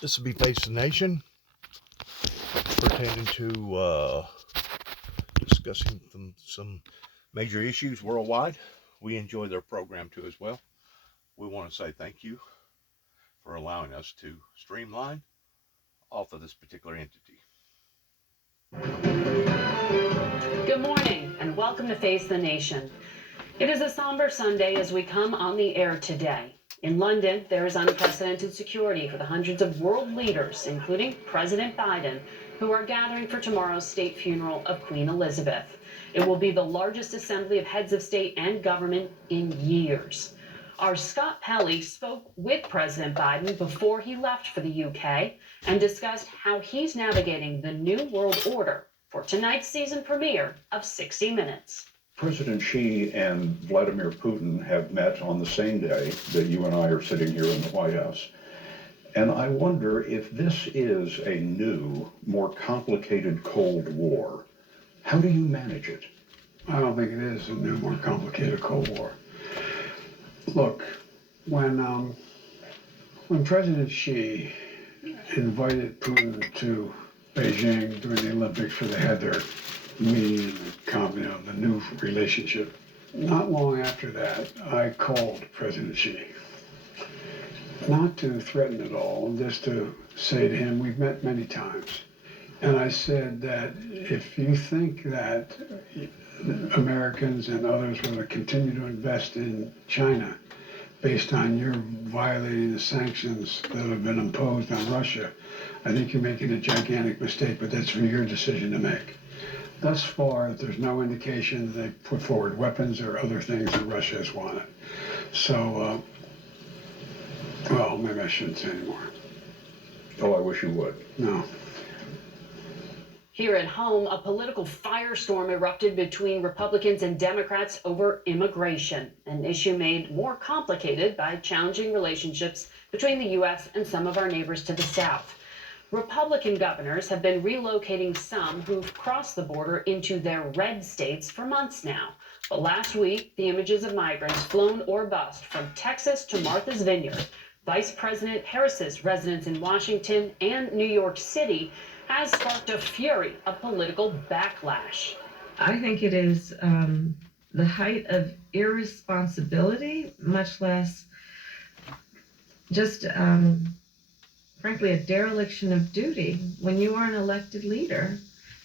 This will be Face the Nation, pertaining to discussing some major issues worldwide. We enjoy their program too as well. We want to say thank you for allowing us to streamline off of this particular entity. Good morning and welcome to Face the Nation. It is a somber Sunday as we come on the air today. In London, there is unprecedented security for the hundreds of world leaders, including President Biden, who are gathering for tomorrow's state funeral of Queen Elizabeth. It will be the largest assembly of heads of state and government in years. Our Scott Pelley spoke with President Biden before he left for the UK and discussed how he's navigating the new world order for tonight's season premiere of 60 Minutes. President Xi and Vladimir Putin have met on the same day that you and I are sitting here in the White House. And I wonder if this is a new, more complicated Cold War. How do you manage it? I don't think it is a new, more complicated Cold War. Look, when President Xi invited Putin to Beijing during the Olympics, where they had their meeting and the new relationship, not long after that, I called President Xi, not to threaten at all, just to say to him, we've met many times, and I said that if you think that Americans and others want to continue to invest in China based on your violating the sanctions that have been imposed on Russia, I think you're making a gigantic mistake, but that's for your decision to make. Thus far, there's no indication that they've put forward weapons or other things that Russia has wanted. So, well, maybe I shouldn't say anymore. Oh, I wish you would. No. Here at home, a political firestorm erupted between Republicans and Democrats over immigration, an issue made more complicated by challenging relationships between the U.S. and some of our neighbors to the south. Republican governors have been relocating some who've crossed the border into their red states for months now. But last week, the images of migrants flown or bust from Texas to Martha's Vineyard, Vice President Harris's residence in Washington and New York City, has sparked a fury of political backlash. I think it is the height of irresponsibility, much less just, frankly, a dereliction of duty when you are an elected leader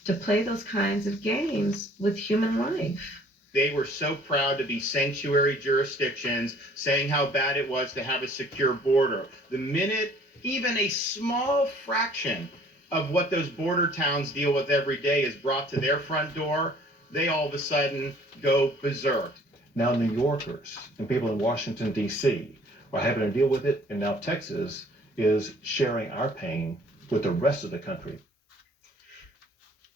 to play those kinds of games with human life. They were so proud to be sanctuary jurisdictions, saying how bad it was to have a secure border. The minute even a small fraction of what those border towns deal with every day is brought to their front door, they all of a sudden go berserk. Now New Yorkers and people in Washington, D.C. are having to deal with it, and now Texas is sharing our pain with the rest of the country.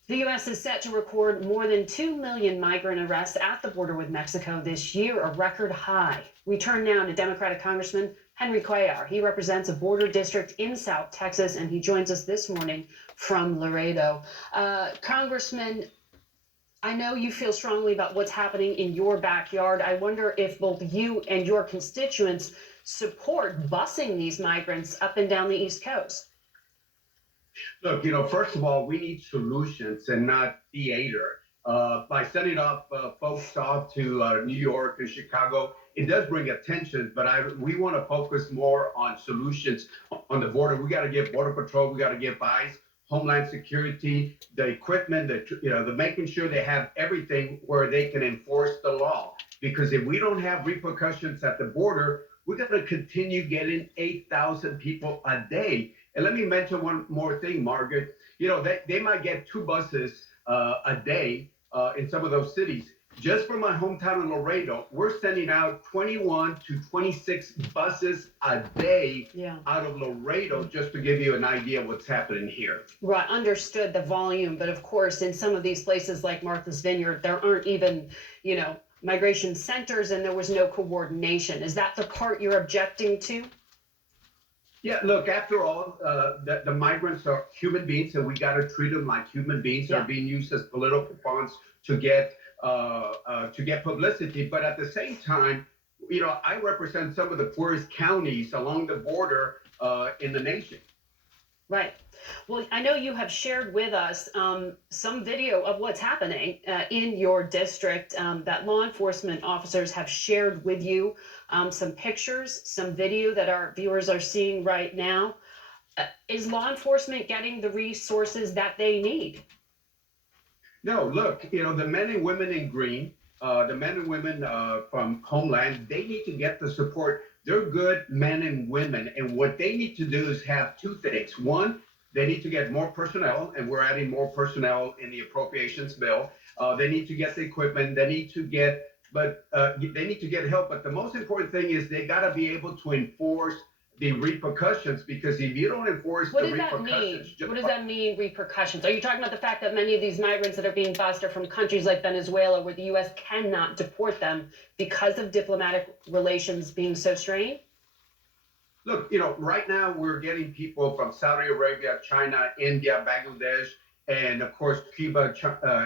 The U.S. is set to record more than 2 million migrant arrests at the border with Mexico this year, a record high. We turn now to Democratic Congressman Henry Cuellar. He represents a border district in South Texas, and he joins us this morning from Laredo. Congressman, I know you feel strongly about what's happening in your backyard. I wonder if both you and your constituents support busing these migrants up and down the East Coast. Look, first of all, we need solutions and not theater. By sending off folks off to New York and Chicago, it does bring attention, but we want to focus more on solutions on the border. We got to get Border Patrol, we got to get ICE, Homeland Security, the equipment, the making sure they have everything where they can enforce the law. Because if we don't have repercussions at the border, we're going to continue getting 8,000 people a day. And let me mention one more thing, Margaret. They might get 2 buses a day in some of those cities. Just from my hometown in Laredo, we're sending out 21 to 26 buses a day out of Laredo, just to give you an idea of what's happening here. Right, understood the volume, but of course, in some of these places like Martha's Vineyard, there aren't even, migration centers, and there was no coordination. Is that the part you're objecting to? Yeah, look, after all, the migrants are human beings, and we got to treat them like human beings. They're being used as political pawns to get publicity. But at the same time, I represent some of the poorest counties along the border in the nation. Right. Well, I know you have shared with us some video of what's happening in your district that law enforcement officers have shared with you, some pictures, some video that our viewers are seeing right now. Is law enforcement getting the resources that they need? No, look, the men and women in green, the men and women from Homeland, they need to get the support. They're good men and women. And what they need to do is have two things. One, they need to get more personnel, and we're adding more personnel in the appropriations bill. They need to get the equipment. They need to get, they need to get help. But the most important thing is they got to be able to enforce the repercussions, because if you don't enforce What the does that mean? repercussions, What does that mean, repercussions? Are you talking about the fact that many of these migrants that are being bused are from countries like Venezuela, where the U.S. cannot deport them because of diplomatic relations being so strained? Look, right now we're getting people from Saudi Arabia, China, India, Bangladesh, and of course Cuba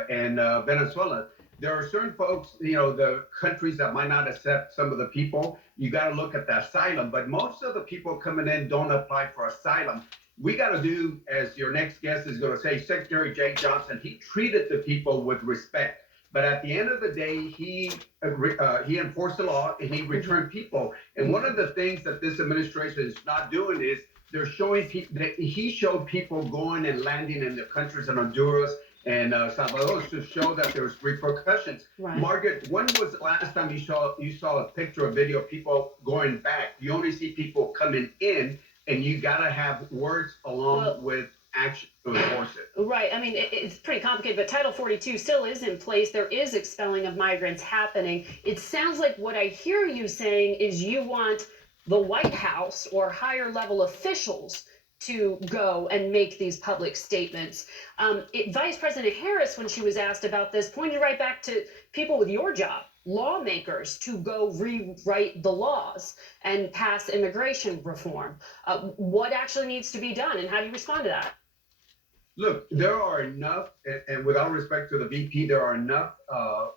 and Venezuela. There are certain folks, the countries that might not accept some of the people. You got to look at the asylum, but most of the people coming in don't apply for asylum. We got to do, as your next guest is going to say, Secretary Jake Johnson, he treated the people with respect. But at the end of the day, he enforced the law and he returned people. And one of the things that this administration is not doing is they're showing people that he showed people going and landing in the countries in Honduras and Salvador to show that there's repercussions. Right. Margaret, when was the last time you saw a picture or video of people going back? You only see people coming in, and you got to have words along with action to enforce it. Right. I mean, it's pretty complicated, but Title 42 still is in place. There is expelling of migrants happening. It sounds like what I hear you saying is you want the White House or higher level officials to go and make these public statements. Vice President Harris, when she was asked about this, pointed right back to people with your job, lawmakers, to go rewrite the laws and pass immigration reform. What actually needs to be done, and how do you respond to that? Look, there are enough, and without respect to the VP, there are enough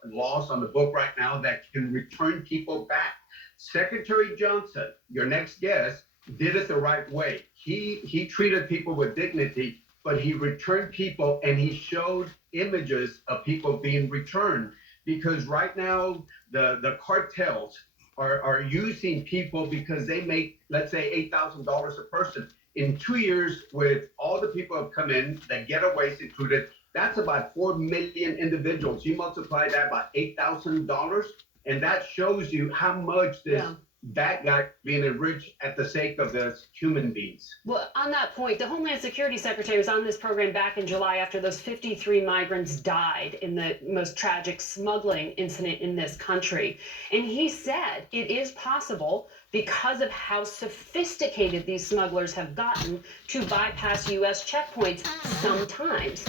laws on the book right now that can return people back. Secretary Johnson, your next guest, did it the right way. He treated people with dignity, but he returned people, and he showed images of people being returned. Because right now, the cartels are using people because they make, let's say, $8,000 a person. In 2 years, with all the people who have come in, the getaways included, that's about 4 million individuals. You multiply that by $8,000, and that shows you how much this bad guy being enriched at the sake of the human beings. Well, on that point, the Homeland Security Secretary was on this program back in July after those 53 migrants died in the most tragic smuggling incident in this country. And he said it is possible, because of how sophisticated these smugglers have gotten, to bypass U.S. checkpoints sometimes.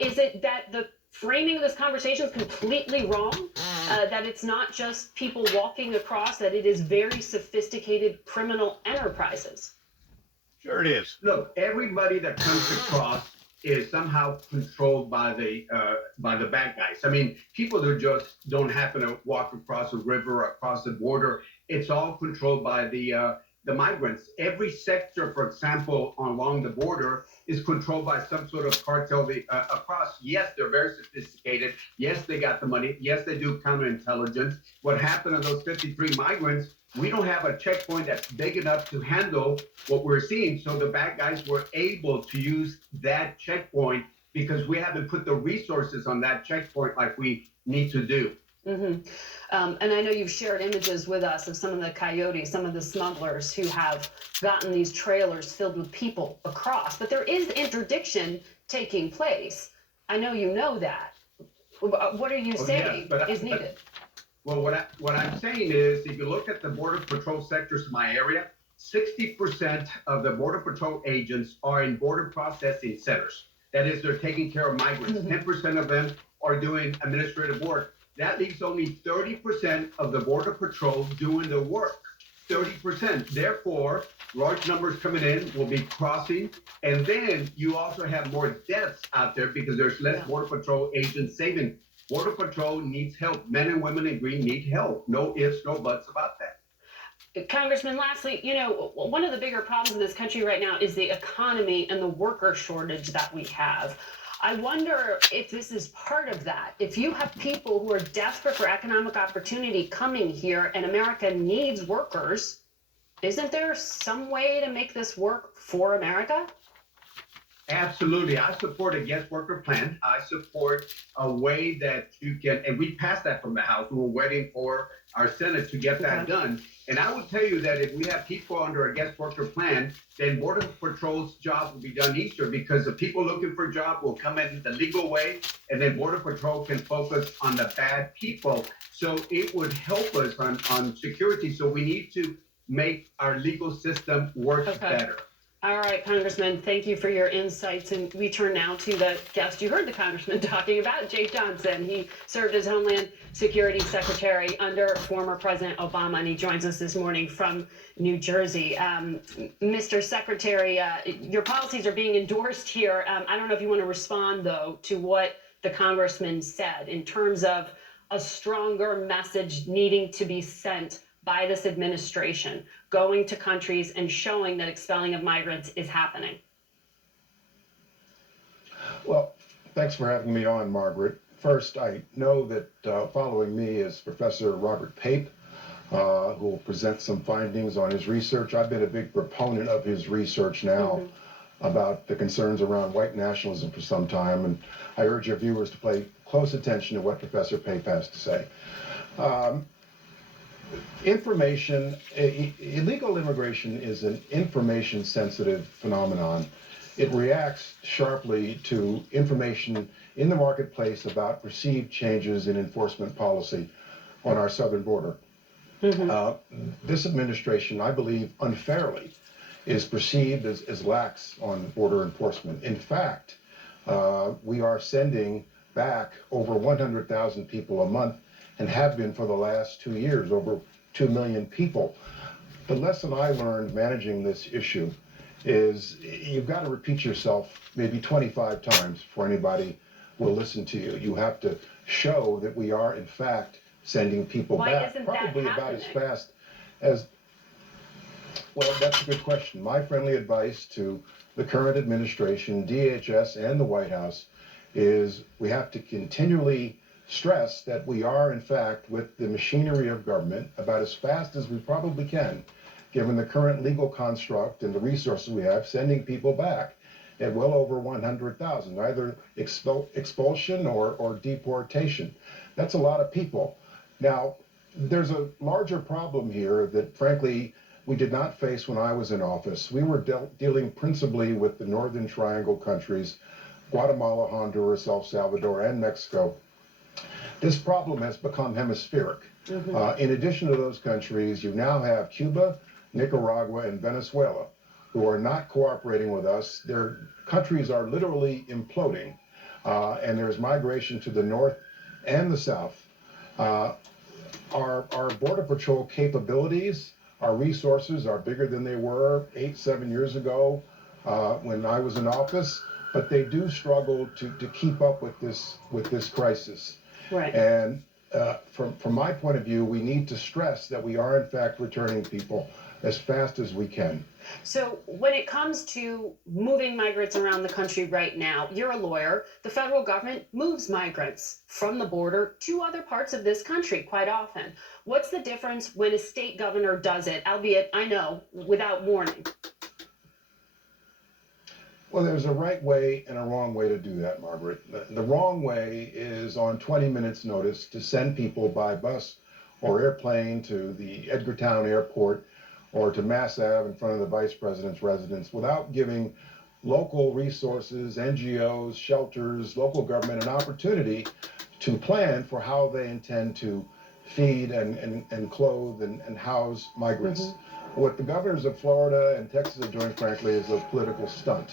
Is it that the framing of this conversation is completely wrong? That it's not just people walking across, that it is very sophisticated criminal enterprises? Sure it is. Look, everybody that comes across is somehow controlled by the bad guys. I mean, people who just don't happen to walk across a river or across the border. It's all controlled by the migrants. Every sector, for example, along the border is controlled by some sort of cartel across. Yes, they're very sophisticated. Yes, they got the money. Yes, they do counterintelligence. What happened to those 53 migrants? We don't have a checkpoint that's big enough to handle what we're seeing. So the bad guys were able to use that checkpoint because we haven't put the resources on that checkpoint like we need to do. Mm-hmm. And I know you've shared images with us of some of the coyotes, some of the smugglers who have gotten these trailers filled with people across. But there is interdiction taking place. I know you know that. What are you saying is needed? Well, what I'm saying is, if you look at the Border Patrol sectors in my area, 60% of the Border Patrol agents are in border processing centers. That is, they're taking care of migrants. 10% of them are doing administrative work. That leaves only 30% of the Border Patrol doing the work. 30%. Therefore, large numbers coming in will be crossing. And then you also have more deaths out there because there's less Border Patrol agents saving. Border Patrol needs help. Men and women in green need help. No ifs, no buts about that. Congressman, lastly, one of the bigger problems in this country right now is the economy and the worker shortage that we have. I wonder if this is part of that. If you have people who are desperate for economic opportunity coming here and America needs workers, isn't there some way to make this work for America? Absolutely. I support a guest worker plan. I support a way that you can, and we passed that from the House. We were waiting for our Senate to get that done. And I would tell you that if we have people under a guest worker plan, then Border Patrol's job will be done easier because the people looking for a job will come in the legal way, and then Border Patrol can focus on the bad people. So it would help us on security. So we need to make our legal system work better. All right, Congressman, thank you for your insights. And we turn now to the guest you heard the Congressman talking about, Jake Johnson. He served as Homeland Security Secretary under former President Obama, and he joins us this morning from New Jersey. Mr. Secretary, your policies are being endorsed here. I don't know if you want to respond, though, to what the Congressman said in terms of a stronger message needing to be sent by this administration, going to countries and showing that expelling of migrants is happening. Well, thanks for having me on, Margaret. First, I know that following me is Professor Robert Pape, who will present some findings on his research. I've been a big proponent of his research now about the concerns around white nationalism for some time, and I urge your viewers to pay close attention to what Professor Pape has to say. Illegal immigration is an information-sensitive phenomenon. It reacts sharply to information in the marketplace about perceived changes in enforcement policy on our southern border. This administration, I believe, unfairly, is perceived as lax on border enforcement. In fact, we are sending back over 100,000 people a month and have been for the last 2 years, over 2 million people. The lesson I learned managing this issue is you've got to repeat yourself maybe 25 times before anybody will listen to you. You have to show that we are, in fact, sending people back, probably about as fast as, well, that's a good question. My friendly advice to the current administration, DHS, and the White House is we have to continually stress that we are, in fact, with the machinery of government about as fast as we probably can, given the current legal construct and the resources we have, sending people back at well over 100,000, either expulsion or deportation. That's a lot of people. Now, there's a larger problem here that, frankly, we did not face when I was in office. We were dealing principally with the Northern Triangle countries, Guatemala, Honduras, El Salvador, and Mexico. This problem has become hemispheric. In addition to those countries, you now have Cuba, Nicaragua, and Venezuela, who are not cooperating with us. Their countries are literally imploding, and there's migration to the north and the south. Our Border Patrol capabilities, our resources are bigger than they were 8-7 years ago when I was in office, but they do struggle to keep up with this crisis. Right. And from my point of view, we need to stress that we are, in fact, returning people as fast as we can. So when it comes to moving migrants around the country right now, you're a lawyer. The federal government moves migrants from the border to other parts of this country quite often. What's the difference when a state governor does it, albeit, I know, without warning? Well, there's a right way and a wrong way to do that, Margaret. The wrong way is on 20 minutes notice to send people by bus or airplane to the Edgartown Airport or to Mass Ave in front of the Vice President's residence without giving local resources, NGOs, shelters, local government an opportunity to plan for how they intend to feed and clothe and house migrants. What the governors of Florida and Texas are doing, frankly, is a political stunt.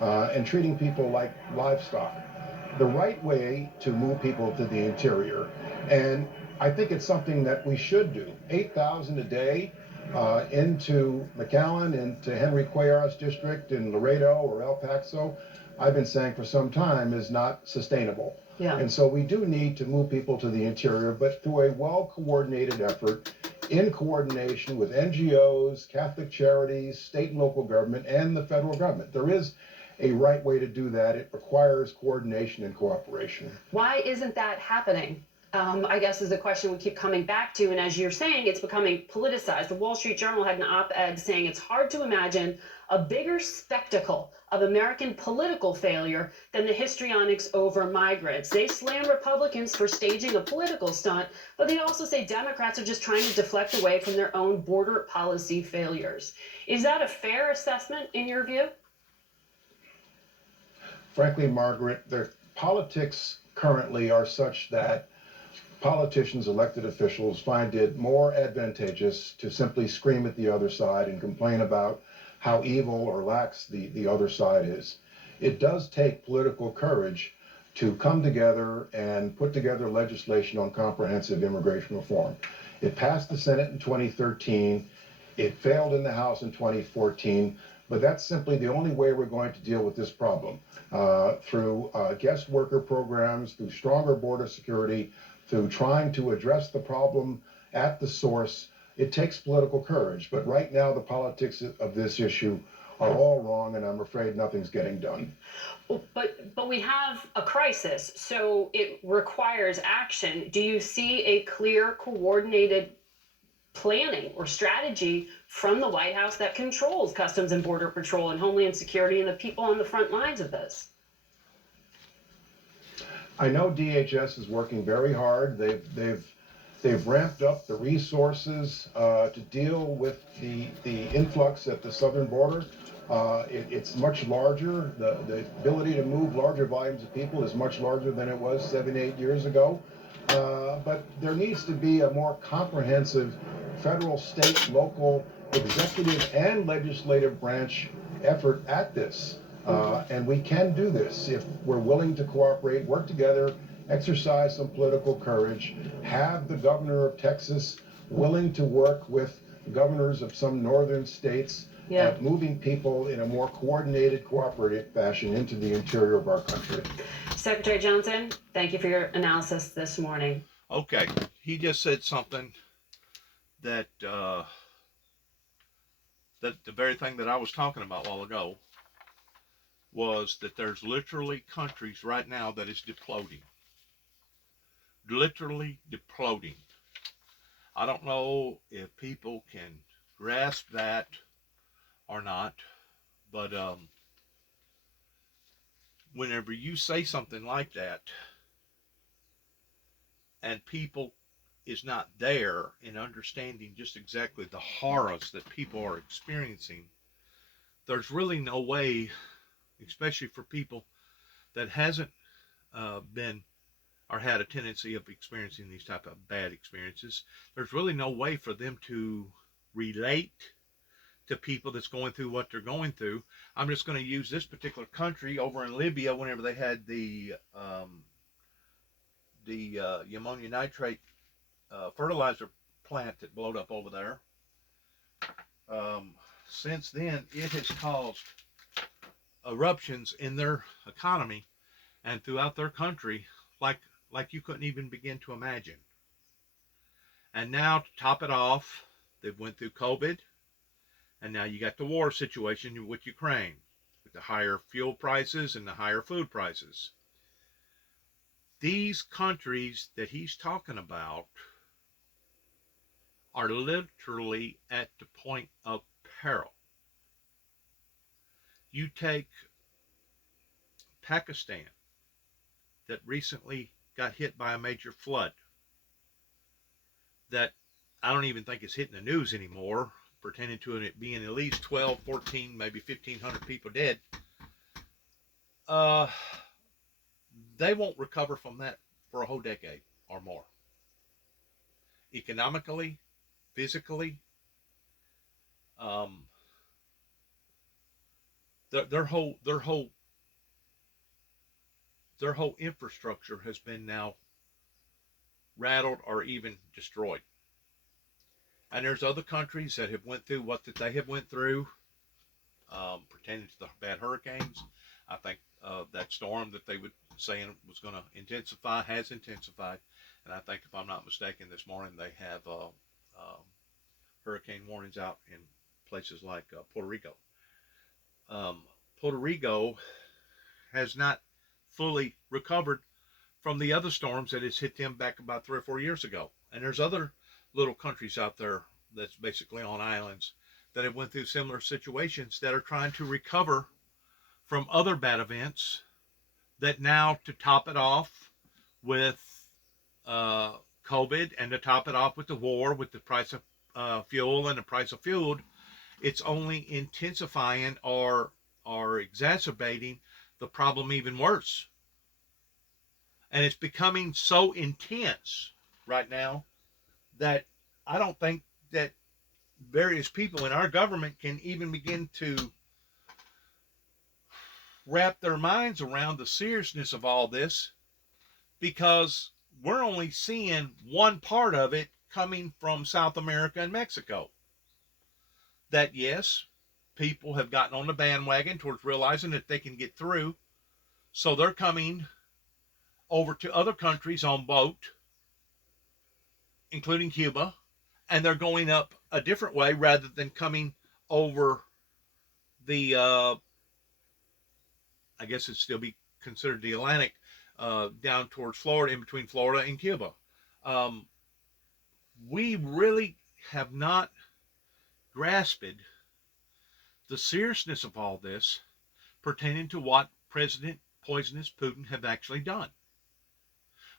And treating people like livestock. The right way to move people to the interior, and I think it's something that we should do. 8,000 a day into McAllen, into Henry Cuellar's district in Laredo or El Paso, I've been saying for some time is not sustainable. And so we do need to move people to the interior, but through a well-coordinated effort in coordination with NGOs, Catholic charities, state and local government, and the federal government. There is a right way to do that. It requires coordination and cooperation. Why isn't that happening? I guess is a question we keep coming back to. And as you're saying, it's becoming politicized. The Wall Street Journal had an op-ed saying it's hard to imagine a bigger spectacle of American political failure than the histrionics over migrants. They slam Republicans for staging a political stunt, but they also say Democrats are just trying to deflect away from their own border policy failures. Is that a fair assessment in your view? Frankly, Margaret, the politics currently are such that politicians, elected officials, find it more advantageous to simply scream at the other side and complain about how evil or lax the other side is. It does take political courage to come together and put together legislation on comprehensive immigration reform. It passed the Senate in 2013. It failed in the House in 2014. But that's simply the only way we're going to deal with this problem, through guest worker programs, through stronger border security, through trying to address the problem at the source. It takes political courage, but right now the politics of this issue are all wrong, and I'm afraid nothing's getting done. But we have a crisis, so it requires action. Do you see a clear, coordinated planning or strategy from the White House that controls Customs and Border Patrol and Homeland Security and the people on the front lines of this? I know DHS is working very hard. They've ramped up the resources to deal with the influx at the southern border. It's much larger. The ability to move larger volumes of people is much larger than it was 7, 8 years ago. But there needs to be a more comprehensive federal, state, local, executive, and legislative branch effort at this. And we can do this if we're willing to cooperate, work together, exercise some political courage, have the governor of Texas willing to work with governors of some northern states at moving people in a more coordinated, cooperative fashion into the interior of our country. Secretary Johnson, thank you for your analysis this morning. Okay, he just said something that that the very thing that I was talking about a while ago was that there's literally countries right now that is imploding. Literally imploding. I don't know if people can grasp that or not, but whenever you say something like that and people is not there in understanding just exactly the horrors that people are experiencing, there's really no way, especially for people that hasn't been or had a tendency of experiencing these type of bad experiences, there's really no way for them to relate to people that's going through what they're going through. I'm just going to use this particular country over in Libya. Whenever they had the ammonia nitrate fertilizer plant that blowed up over there, since then it has caused eruptions in their economy and throughout their country like you couldn't even begin to imagine. And now to top it off, they've went through COVID, and now you got the war situation with Ukraine, with the higher fuel prices and the higher food prices. These countries that he's talking about are literally at the point of peril. You take Pakistan, that recently got hit by a major flood that I don't even think is hitting the news anymore, pertaining to it being at least 12, 14, maybe 1,500 people dead. They won't recover from that for a whole decade or more. Economically, physically, their whole infrastructure has been now rattled or even destroyed. And there's other countries that have went through what that they have went through, pertaining to the bad hurricanes. I think that storm that they were saying was going to intensify has intensified. And I think, if I'm not mistaken, this morning they have hurricane warnings out in places like Puerto Rico. Puerto Rico has not fully recovered from the other storms that has hit them back about 3 or 4 years ago. And there's other little countries out there that's basically on islands that have went through similar situations that are trying to recover from other bad events, that now, to top it off with COVID, and to top it off with the war, with the price of fuel and the price of food, it's only intensifying or exacerbating the problem even worse. And it's becoming so intense right now that I don't think that various people in our government can even begin to wrap their minds around the seriousness of all this, because we're only seeing one part of it coming from South America and Mexico. That, yes, people have gotten on the bandwagon towards realizing that they can get through, so they're coming over to other countries on boat, including Cuba, and they're going up a different way rather than coming over the, I guess it'd still be considered the Atlantic, down towards Florida, in between Florida and Cuba. We really have not grasped the seriousness of all this pertaining to what President Poisonous Putin have actually done.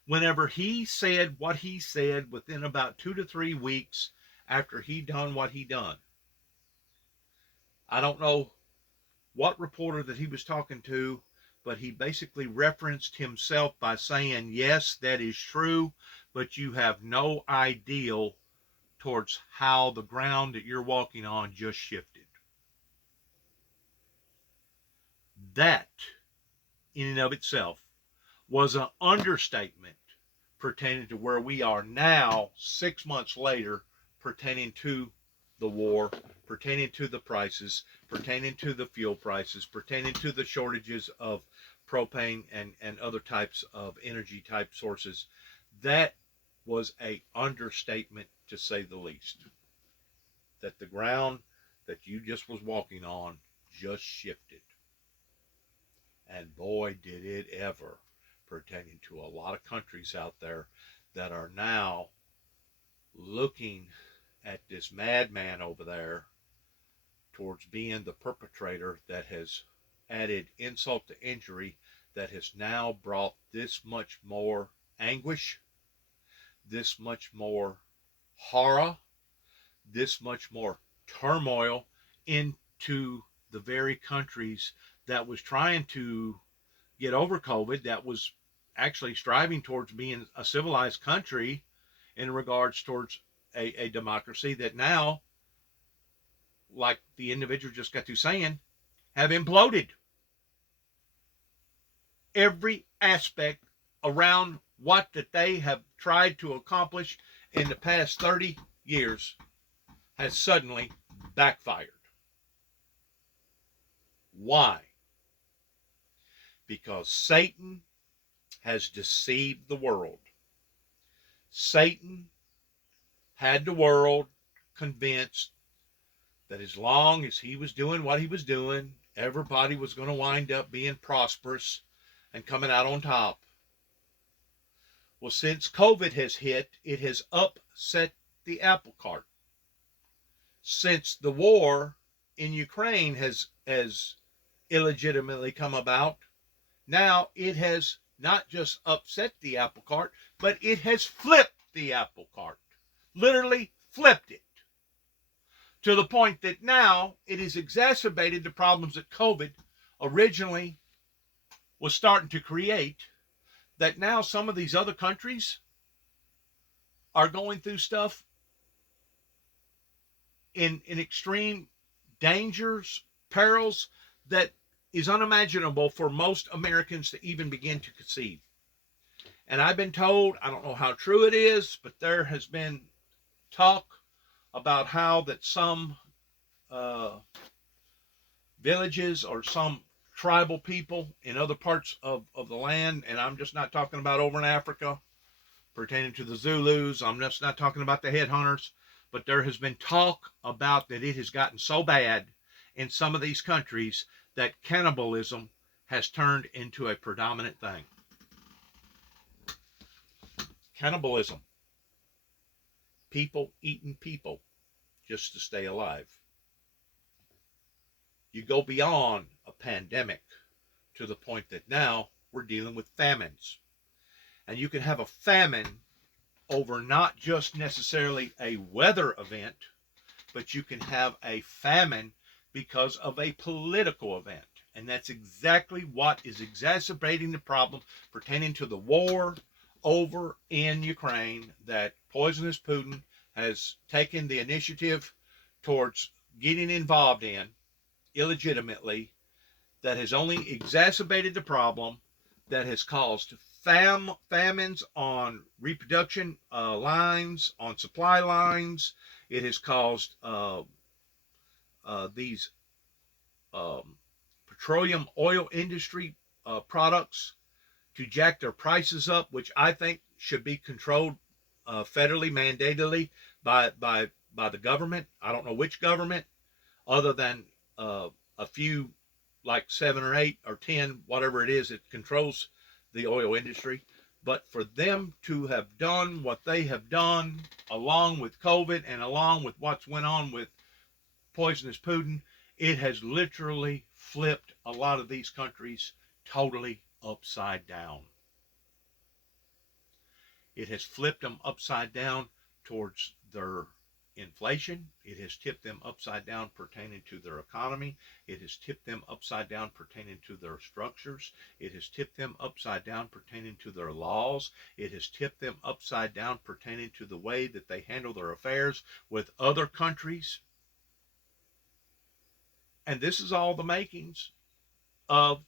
Whenever he said what he said within about 2 to 3 weeks after he done what he done, I don't know what reporter that he was talking to, but he basically referenced himself by saying, yes, that is true, but you have no idea towards how the ground that you're walking on just shifted. That, in and of itself, was an understatement pertaining to where we are now, 6 months later, pertaining to the war, pertaining to the prices, pertaining to the fuel prices, pertaining to the shortages of propane and other types of energy type sources. That was a understatement, to say the least. That the ground that you just was walking on just shifted. And boy, did it ever, pertaining to a lot of countries out there that are now looking at this madman over there towards being the perpetrator that has added insult to injury, that has now brought this much more anguish, this much more horror, this much more turmoil into the very countries that was trying to get over COVID, that was actually striving towards being a civilized country in regards towards a democracy, that now, like the individual just got to saying, have imploded. Every aspect around what that they have tried to accomplish in the past 30 years has suddenly backfired. Why? Because Satan has deceived the world. Satan had the world convinced that as long as he was doing what he was doing, everybody was going to wind up being prosperous and coming out on top. Well, since COVID has hit, it has upset the apple cart. Since the war in Ukraine has illegitimately come about, now it has not just upset the apple cart, but it has flipped the apple cart. Literally flipped it. To the point that now it has exacerbated the problems that COVID originally was starting to create, that now some of these other countries are going through stuff in extreme dangers, perils, that is unimaginable for most Americans to even begin to conceive. And I've been told, I don't know how true it is, but there has been talk about how that some villages or some tribal people in other parts of the land, and I'm just not talking about over in Africa pertaining to the Zulus, I'm just not talking about the headhunters, but there has been talk about that it has gotten so bad in some of these countries that cannibalism has turned into a predominant thing. Cannibalism. People eating people just to stay alive. You go beyond a pandemic to the point that now we're dealing with famines. And you can have a famine over not just necessarily a weather event, but you can have a famine because of a political event. And that's exactly what is exacerbating the problem pertaining to the war over in Ukraine, that poisonous Putin has taken the initiative towards getting involved in illegitimately, that has only exacerbated the problem, that has caused famines on reproduction lines, on supply lines. It has caused these petroleum oil industry products to jack their prices up, which I think should be controlled federally, mandatorily by the government. I don't know which government, other than a few, like 7 or 8 or 10, whatever it is, that controls the oil industry. But for them to have done what they have done, along with COVID and along with what's went on with poisonous Putin, it has literally flipped a lot of these countries totally upside down. It has flipped them upside down towards their inflation. It has tipped them upside down pertaining to their economy. It has tipped them upside down pertaining to their structures. It has tipped them upside down pertaining to their laws. It has tipped them upside down pertaining to the way that they handle their affairs with other countries. And this is all the makings of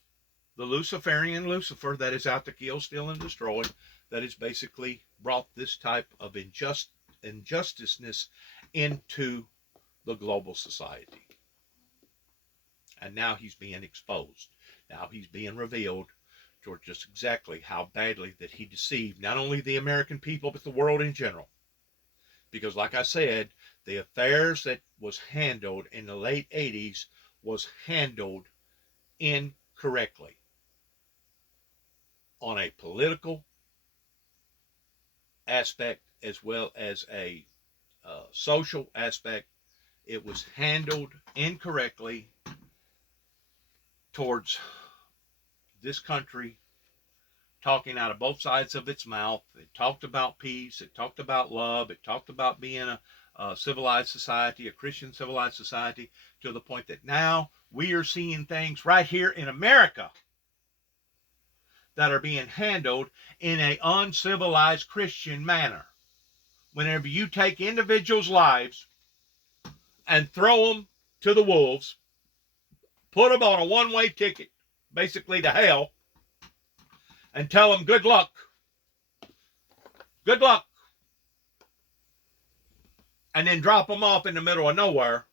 the Luciferian Lucifer that is out to kill, steal, and destroy, that has basically brought this type of injusticeness into the global society. And now he's being exposed. Now he's being revealed toward just exactly how badly that he deceived not only the American people, but the world in general. Because like I said, the affairs that was handled in the late 80s was handled incorrectly on a political aspect as well as a social aspect. It was handled incorrectly towards this country, talking out of both sides of its mouth. It talked about peace, it talked about love, it talked about being a civilized society, a Christian civilized society, to the point that now we are seeing things right here in America that are being handled in an uncivilized Christian manner. Whenever you take individuals' lives and throw them to the wolves, put them on a one-way ticket, basically to hell, and tell them good luck. Good luck. And then drop them off in the middle of nowhere.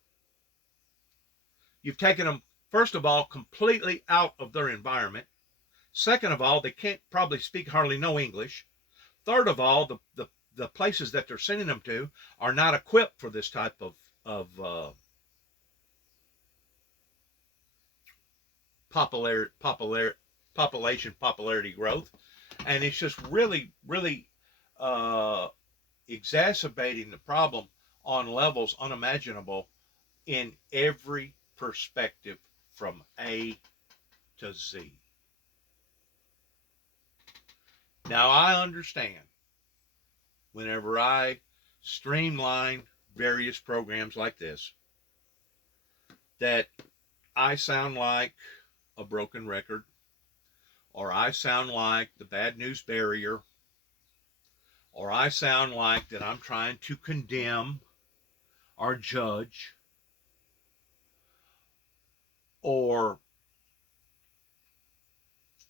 You've taken them, first of all, completely out of their environment. Second of all, they can't probably speak hardly no English. Third of all, the places that they're sending them to are not equipped for this type of popularity growth. And it's just really, really exacerbating the problem on levels unimaginable in every perspective from A to Z. Now, I understand whenever I streamline various programs like this that I sound like a broken record, or I sound like the bad news barrier, or I sound like that I'm trying to condemn or judge, or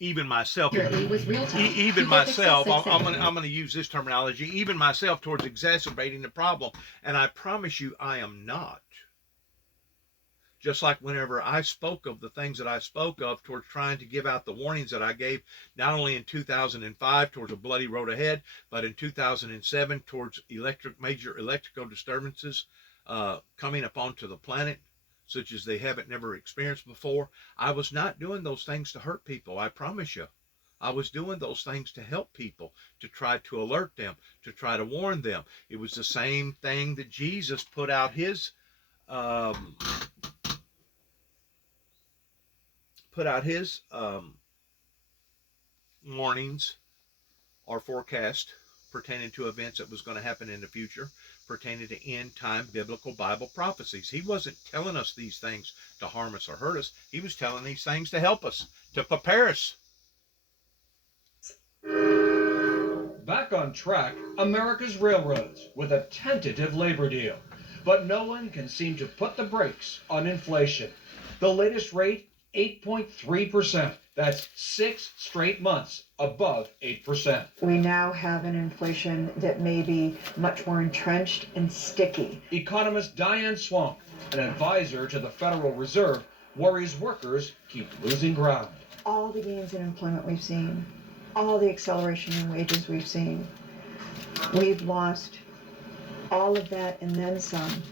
even myself, even myself, I'm going to use this terminology, even myself, towards exacerbating the problem. And I promise you, I am not. Just like whenever I spoke of the things that I spoke of towards trying to give out the warnings that I gave, not only in 2005 towards a bloody road ahead, but in 2007 towards major electrical disturbances coming up onto the planet, such as they haven't never experienced before. I was not doing those things to hurt people, I promise you. I was doing those things to help people, to try to alert them, to try to warn them. It was the same thing that Jesus put out his warnings or forecast pertaining to events that was going to happen in the future, pertaining to end time biblical Bible prophecies. He wasn't telling us these things to harm us or hurt us. He was telling these things to help us, to prepare us. Back on track, America's railroads with a tentative labor deal. But no one can seem to put the brakes on inflation. The latest rate, 8.3%. That's 6 straight months above 8%. We now have an inflation that may be much more entrenched and sticky. Economist Diane Swamp, an advisor to the Federal Reserve, worries workers keep losing ground. All the gains in employment we've seen, all the acceleration in wages we've seen, we've lost all of that and then some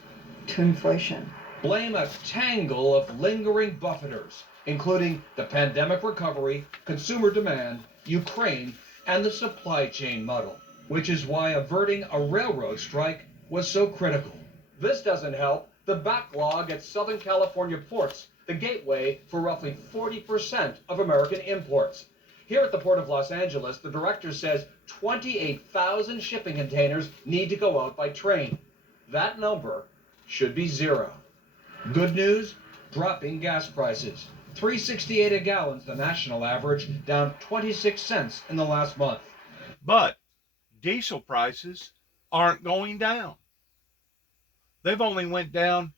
to inflation. Blame a tangle of lingering buffeters, including the pandemic recovery, consumer demand, Ukraine, and the supply chain muddle, which is why averting a railroad strike was so critical. This doesn't help the backlog at Southern California ports, the gateway for roughly 40% of American imports. Here at the Port of Los Angeles, the director says 28,000 shipping containers need to go out by train. That number should be 0. Good news, dropping gas prices. $3.68 a gallon's the national average, down 26 cents in the last month. But diesel prices aren't going down. They've only went down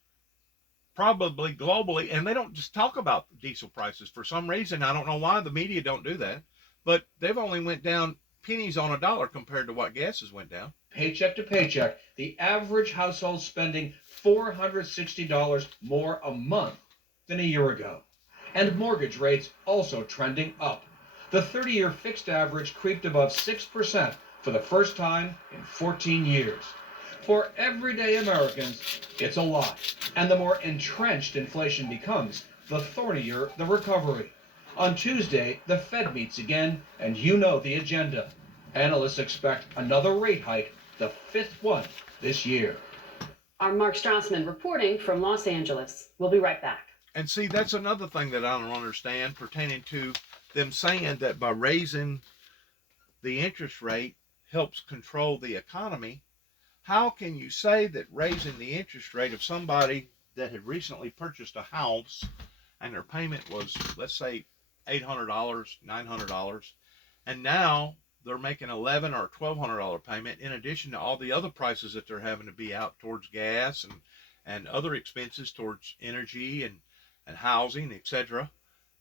probably globally, and they don't just talk about diesel prices. For some reason, I don't know why the media don't do that, but they've only went down pennies on a dollar compared to what gases went down. Paycheck to paycheck, the average household spending $460 more a month than a year ago. And mortgage rates also trending up. The 30-year fixed average creeped above 6% for the first time in 14 years. For everyday Americans, it's a lot. And the more entrenched inflation becomes, the thornier the recovery. On Tuesday, the Fed meets again, and you know the agenda. Analysts expect another rate hike, the 5th one this year. Our Mark Strassman reporting from Los Angeles. We'll be right back. And see, that's another thing that I don't understand pertaining to them saying that by raising the interest rate helps control the economy. How can you say that raising the interest rate of somebody that had recently purchased a house and their payment was, let's say, $800, $900, and now they're making $1,100 or $1,200 payment in addition to all the other prices that they're having to be out towards gas and other expenses towards energy and housing, etc.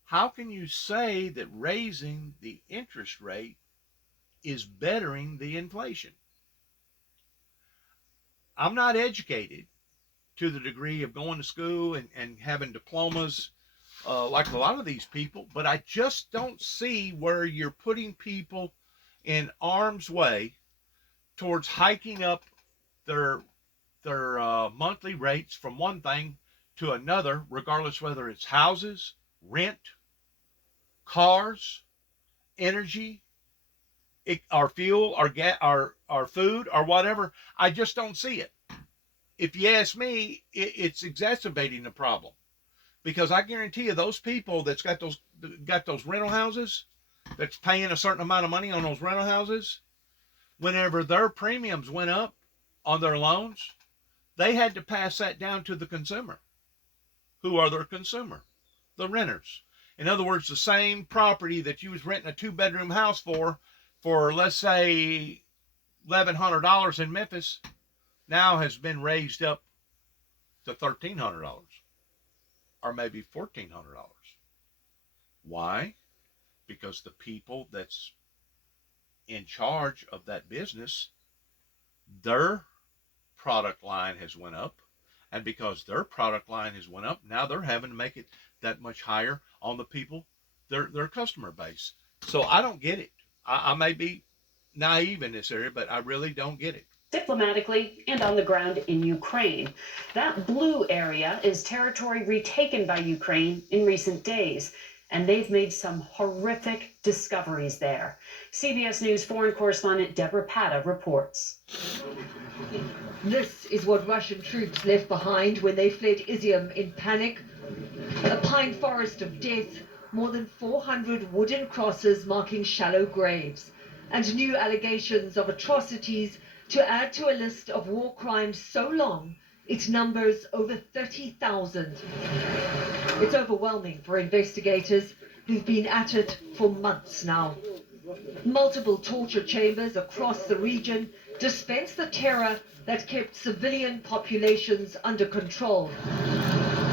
How can you say that raising the interest rate is bettering the inflation? I'm not educated to the degree of going to school and having diplomas like a lot of these people, but I just don't see where you're putting people in harm's way towards hiking up their monthly rates from one thing to another, regardless whether it's houses, rent, cars, energy, our fuel, our food, or whatever. I just don't see it. If you ask me, it's exacerbating the problem, because I guarantee you those people that's got those rental houses, that's paying a certain amount of money on those rental houses, whenever their premiums went up on their loans, they had to pass that down to the consumer. Who are their consumer? The renters. In other words, the same property that you was renting a 2-bedroom house for let's say $1,100 in Memphis, now has been raised up to $1,300 or maybe $1,400. Why? Because the people that's in charge of that business, their product line has went up, And because their product line has went up, now they're having to make it that much higher on the people, their customer base. So I don't get it. I may be naive in this area, but I really don't get it. Diplomatically and on the ground in Ukraine. That blue area is territory retaken by Ukraine in recent days, and they've made some horrific discoveries there. CBS News foreign correspondent Deborah Patta reports. This is what Russian troops left behind when they fled Izium in panic. A pine forest of death, more than 400 wooden crosses marking shallow graves, and new allegations of atrocities to add to a list of war crimes so long it numbers over 30,000. It's overwhelming for investigators who've been at it for months now. Multiple torture chambers across the region dispense the terror that kept civilian populations under control.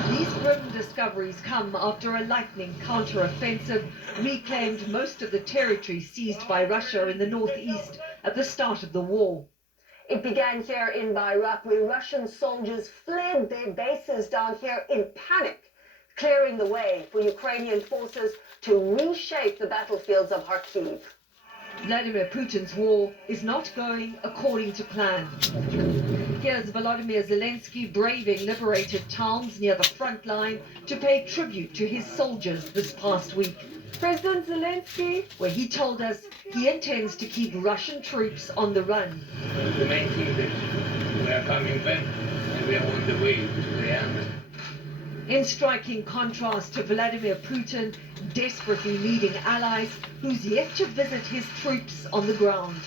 These grim discoveries come after a lightning counter-offensive reclaimed most of the territory seized by Russia in the northeast at the start of the war. It began here in Bayrak, where Russian soldiers fled their bases down here in panic, clearing the way for Ukrainian forces to reshape the battlefields of Kharkiv. Vladimir Putin's war is not going according to plan. Here's Volodymyr Zelensky braving liberated towns near the front line to pay tribute to his soldiers this past week. President Zelensky, where he told us he intends to keep Russian troops on the run. The main thing is that we are coming back and we are on the way to the end. In striking contrast to Vladimir Putin desperately needing allies who's yet to visit his troops on the ground.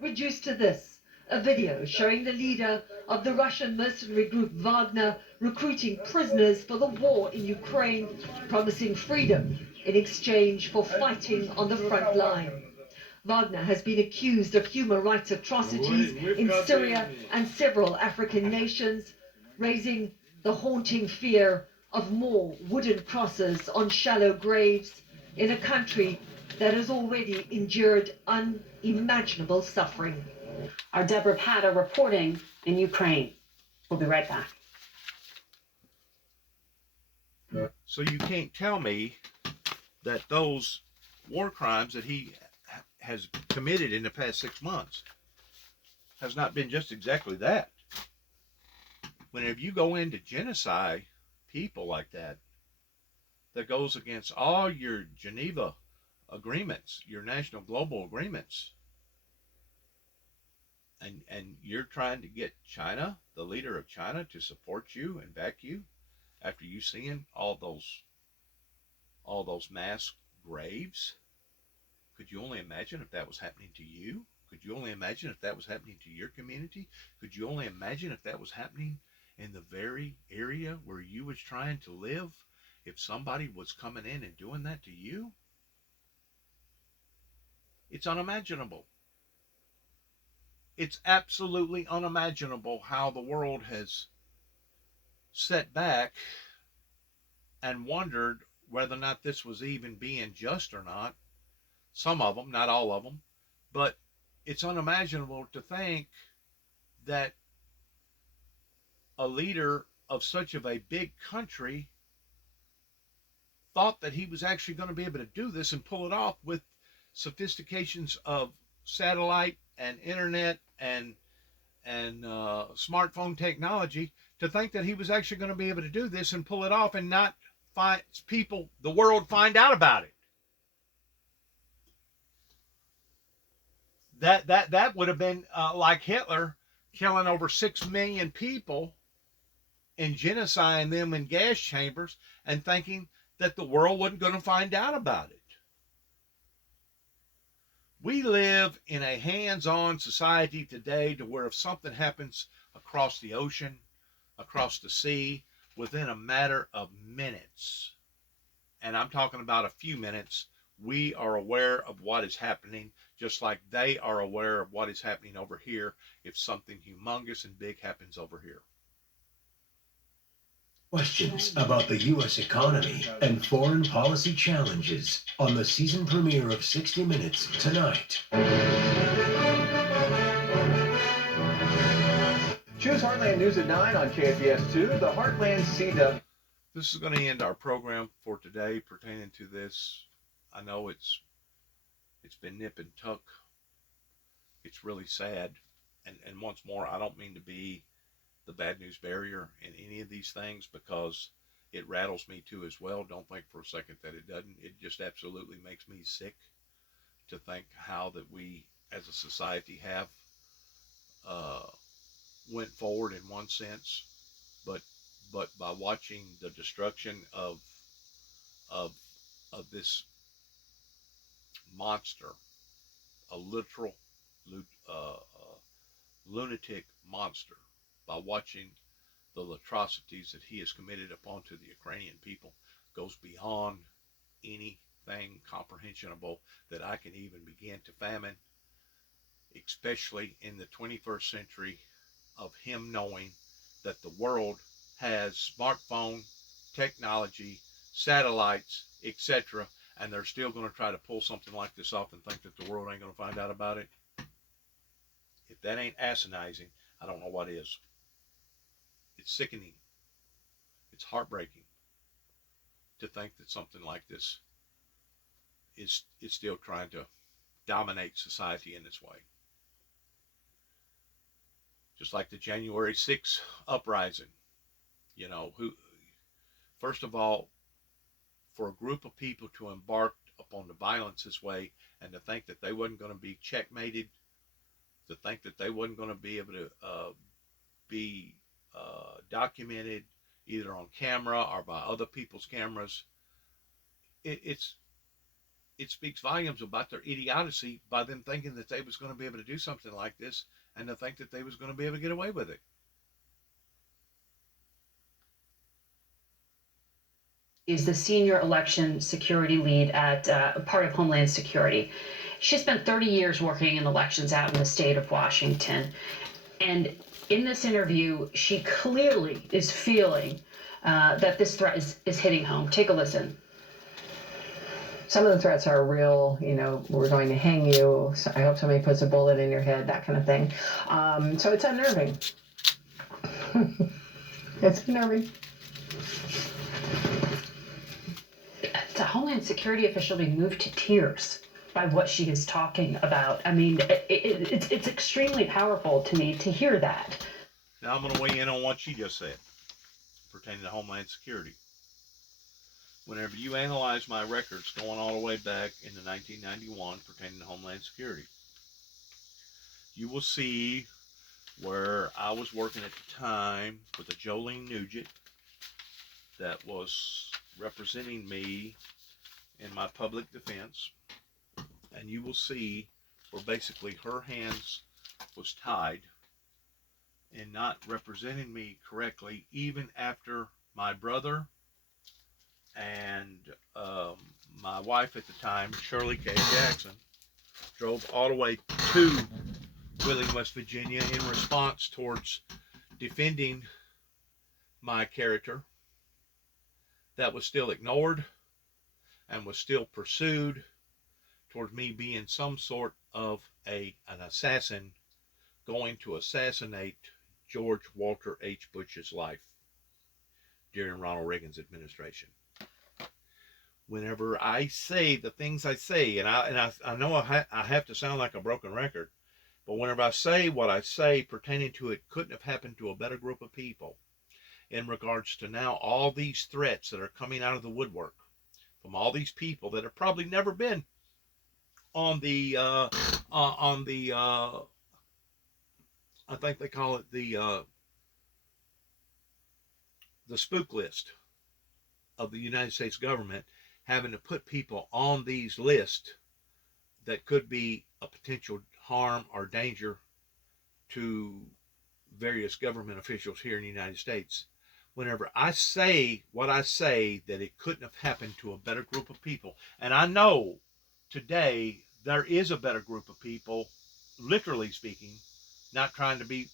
Reduced to this, a video showing the leader of the Russian mercenary group Wagner recruiting prisoners for the war in Ukraine, promising freedom in exchange for fighting on the front line. Wagner has been accused of human rights atrocities in Syria and several African nations, raising the haunting fear of more wooden crosses on shallow graves in a country that has already endured unimaginable suffering. Our Deborah Patta reporting in Ukraine. We'll be right back. So you can't tell me that those war crimes that he has committed in the past 6 months has not been just exactly that. Whenever you go into genocide people like that, that goes against all your Geneva agreements, your national global agreements, and you're trying to get China, the leader of China, to support you and back you after you seeing all those mass graves. Could you only imagine if that was happening to you? Could you only imagine if that was happening to your community? Could you only imagine if that was happening in the very area where you was trying to live? If somebody was coming in and doing that to you? It's unimaginable. It's absolutely unimaginable how the world has sat back and wondered whether or not this was even being just or not. Some of them, not all of them, but it's unimaginable to think that a leader of such of a big country thought that he was actually going to be able to do this and pull it off with sophistications of satellite and internet and smartphone technology, to think that he was actually going to be able to do this and pull it off and not find people, the world, find out about it. That would have been like Hitler killing over 6 million people and genociding them in gas chambers and thinking that the world wasn't going to find out about it. We live in a hands-on society today to where if something happens across the ocean, across the sea, within a matter of minutes, and I'm talking about a few minutes, we are aware of what is happening, just like they are aware of what is happening over here if something humongous and big happens over here. Questions about the U.S. economy and foreign policy challenges on the season premiere of 60 Minutes tonight. Choose Heart Heartland News at 9 on KFBS2, the Heartland CW. This is going to end our program for today pertaining to this. I know it's been nip and tuck. It's really sad. And once more, I don't mean to be the bad news barrier in any of these things, because it rattles me too as well. Don't think for a second that it doesn't. It just absolutely makes me sick to think how that we as a society have went forward in one sense, but by watching the destruction of this monster, a literal lunatic monster, by watching the atrocities that he has committed upon to the Ukrainian people, goes beyond anything comprehensible that I can even begin to fathom, especially in the 21st century, of him knowing that the world has smartphone technology, satellites, etc., and they're still going to try to pull something like this off and think that the world ain't going to find out about it. If that ain't asinizing, I don't know what is. It's sickening. It's heartbreaking to think that something like this is still trying to dominate society in this way. Just like the January 6th uprising. You know, first of all, for a group of people to embark upon the violence this way and to think that they wasn't going to be checkmated, to think that they wasn't going to be able to be documented either on camera or by other people's cameras, it speaks volumes about their idiocy by them thinking that they was going to be able to do something like this, and to think that they was going to be able to get away with it. Is the senior election security lead at part of Homeland Security. She spent 30 years working in elections out in the state of Washington. And in this interview, she clearly is feeling that this threat is hitting home. Take a listen. Some of the threats are real, you know, we're going to hang you, so I hope somebody puts a bullet in your head, that kind of thing. So it's unnerving. It's unnerving. The Homeland Security official being moved to tears by what she is talking about. I mean, it's extremely powerful to me to hear that. Now I'm going to weigh in on what she just said pertaining to Homeland Security. Whenever you analyze my records going all the way back into 1991 pertaining to Homeland Security, you will see where I was working at the time with a Jolene Nugent that was representing me in my public defense, and you will see where basically her hands was tied in not representing me correctly, even after my brother and my wife at the time, Shirley K. Jackson, drove all the way to Wheeling, West Virginia in response towards defending my character that was still ignored and was still pursued towards me being some sort of an assassin going to assassinate George Walter H. Bush's life during Ronald Reagan's administration. Whenever I say the things I say, and I know I have to sound like a broken record, but whenever I say what I say pertaining to it couldn't have happened to a better group of people, in regards to now all these threats that are coming out of the woodwork from all these people that have probably never been on the I think they call it the spook list of the United States government, having to put people on these lists that could be a potential harm or danger to various government officials here in the United States. Whenever I say what I say, that it couldn't have happened to a better group of people. And I know today there is a better group of people, literally speaking, not trying to be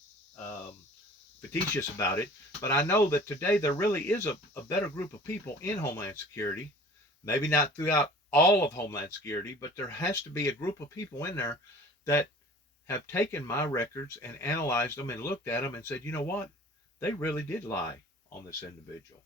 facetious about it, but I know that today there really is a better group of people in Homeland Security. Maybe not throughout all of Homeland Security, but there has to be a group of people in there that have taken my records and analyzed them and looked at them and said, you know what? They really did lie on this individual.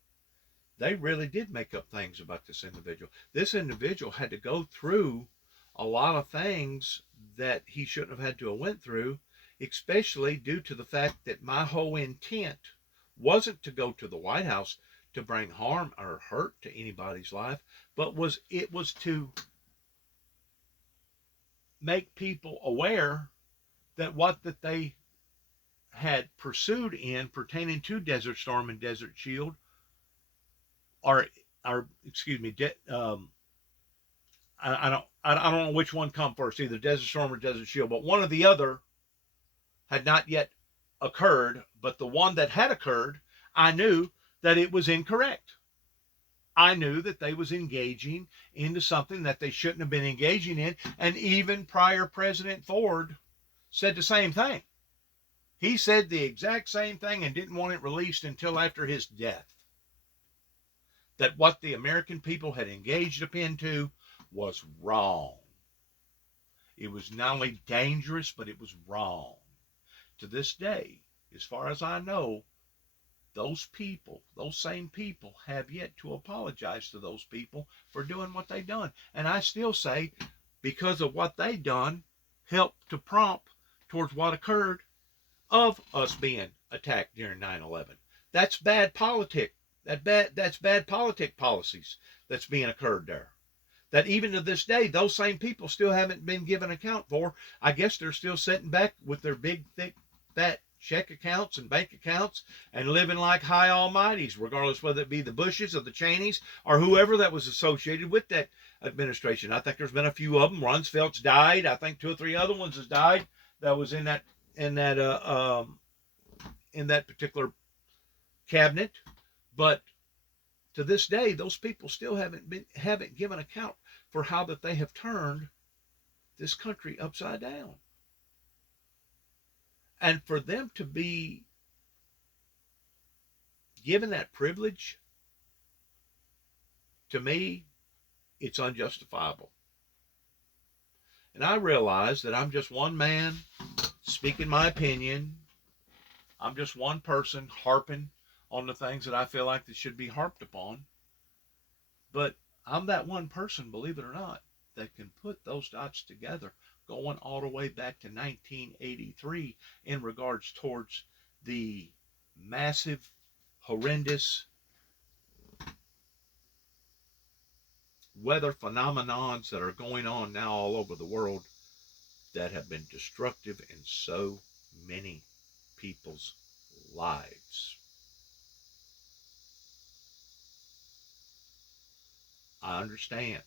They really did make up things about this individual. This individual had to go through a lot of things that he shouldn't have had to have went through, especially due to the fact that my whole intent wasn't to go to the White House to bring harm or hurt to anybody's life, but it was to make people aware that what that they had pursued in pertaining to Desert Storm and Desert Shield I don't know which one come first, either Desert Storm or Desert Shield, but one or the other had not yet occurred. But the one that had occurred, I knew that it was incorrect. I knew that they was engaging into something that they shouldn't have been engaging in, and even prior President Ford said the same thing. He said the exact same thing and didn't want it released until after his death. That what the American people had engaged up into was wrong. It was not only dangerous, but it was wrong. To this day, as far as I know, those same people have yet to apologize to those people for doing what they done. And I still say, because of what they done, helped to prompt towards what occurred of us being attacked during 9/11. That's bad politics. That's bad policies that's being occurred there. That even to this day, those same people still haven't been given account for. I guess they're still sitting back with their big, thick, fat check accounts and bank accounts and living like high almighties, regardless whether it be the Bushes or the Cheneys or whoever that was associated with that administration. I think there's been a few of them. Rumsfeld's died. I think 2 or 3 other ones has died that was in that particular cabinet. But to this day, those people still haven't given account for how that they have turned this country upside down. And for them to be given that privilege, to me, it's unjustifiable. And I realize that I'm just one man speaking my opinion. I'm just one person harping on the things that I feel like that should be harped upon. But I'm that one person, believe it or not, that can put those dots together, going all the way back to 1983 in regards towards the massive, horrendous weather phenomenons that are going on now all over the world that have been destructive in so many people's lives. I understand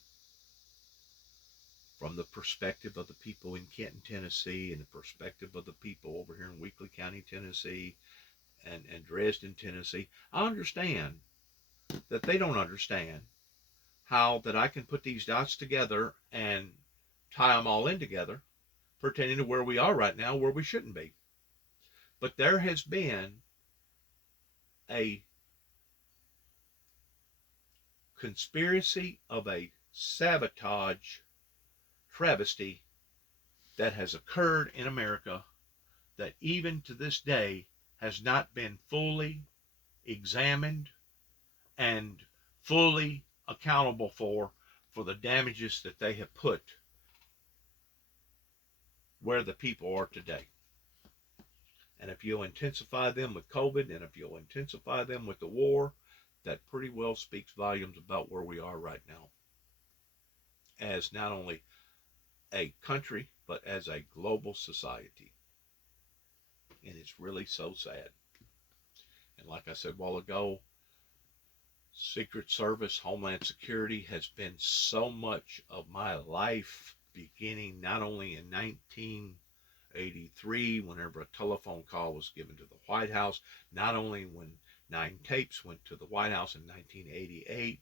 from the perspective of the people in Kenton, Tennessee, and the perspective of the people over here in Weakley County, Tennessee, and Dresden, Tennessee. I understand that they don't understand how that I can put these dots together and tie them all in together, pertaining to where we are right now, where we shouldn't be. But there has been a conspiracy of a sabotage travesty that has occurred in America that even to this day has not been fully examined and fully accountable for the damages that they have put where the people are today. And if you'll intensify them with COVID, and if you'll intensify them with the war, that pretty well speaks volumes about where we are right now, as not only a country, but as a global society. And it's really so sad. And like I said a while ago, Secret Service, Homeland Security has been so much of my life, beginning not only in 1983, whenever a telephone call was given to the White House, not only when 9 tapes went to the White House in 1988,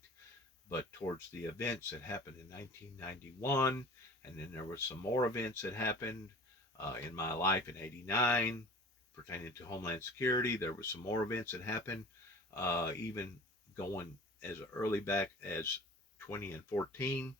but towards the events that happened in 1991, and then there were some more events that happened in my life in 89 pertaining to Homeland Security. There were some more events that happened even going as early back as 2014.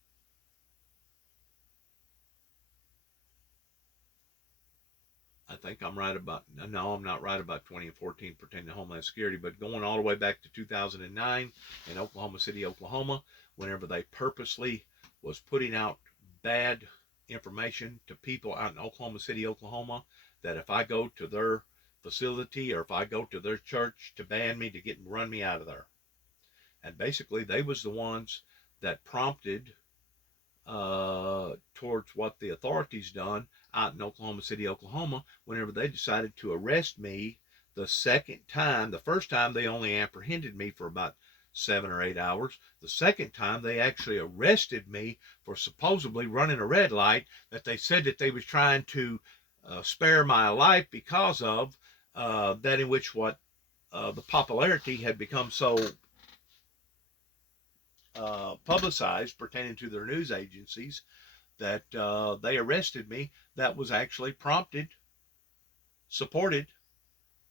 I think I'm right about, no, I'm not right about 2014 pertaining to Homeland Security, but going all the way back to 2009 in Oklahoma City, Oklahoma, whenever they purposely was putting out bad information to people out in Oklahoma City, Oklahoma, that if I go to their facility or if I go to their church to ban me, to run me out of there. And basically they was the ones that prompted towards what the authorities done out in Oklahoma City, Oklahoma, whenever they decided to arrest me the second time. The first time they only apprehended me for about 7 or 8 hours. The second time they actually arrested me for supposedly running a red light that they said that they was trying to spare my life because of that, in which what the popularity had become so publicized pertaining to their news agencies that they arrested me. That was actually prompted, supported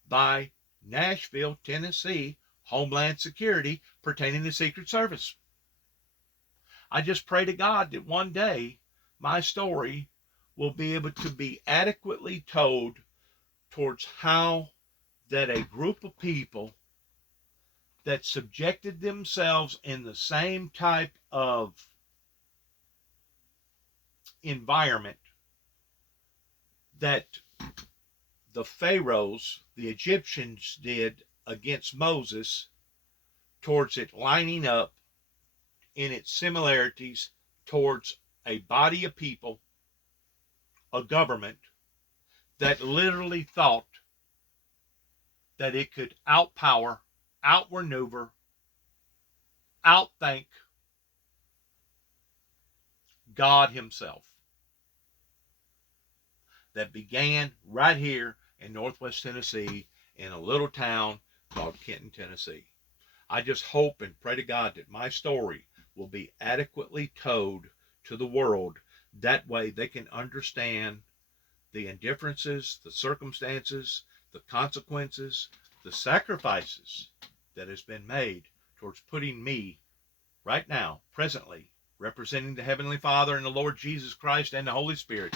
by Nashville, Tennessee Homeland Security pertaining to Secret Service. I just pray to God that one day my story will be able to be adequately told towards how that a group of people that subjected themselves in the same type of environment that the pharaohs, the Egyptians, did against Moses, towards it lining up in its similarities towards a body of people, a government that literally thought that it could outpower, outmaneuver, outthink God himself. That began right here in Northwest Tennessee in a little town called Kenton, Tennessee. I just hope and pray to God that my story will be adequately told to the world. That way they can understand the indifferences, the circumstances, the consequences, the sacrifices that has been made towards putting me right now, presently, representing the Heavenly Father and the Lord Jesus Christ and the Holy Spirit,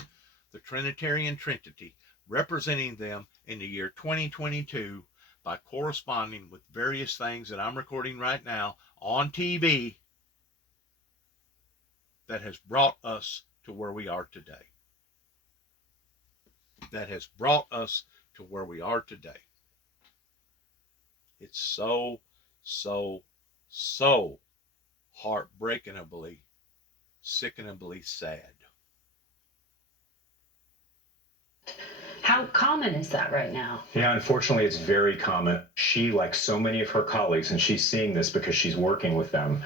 the Trinitarian Trinity, representing them in the year 2022 by corresponding with various things that I'm recording right now on TV that has brought us to where we are today. That has brought us to where we are today. It's so heartbreakingly, sickeningly sad. How common is that right now? Yeah, unfortunately, it's very common. She, like so many of her colleagues, and she's seeing this because she's working with them,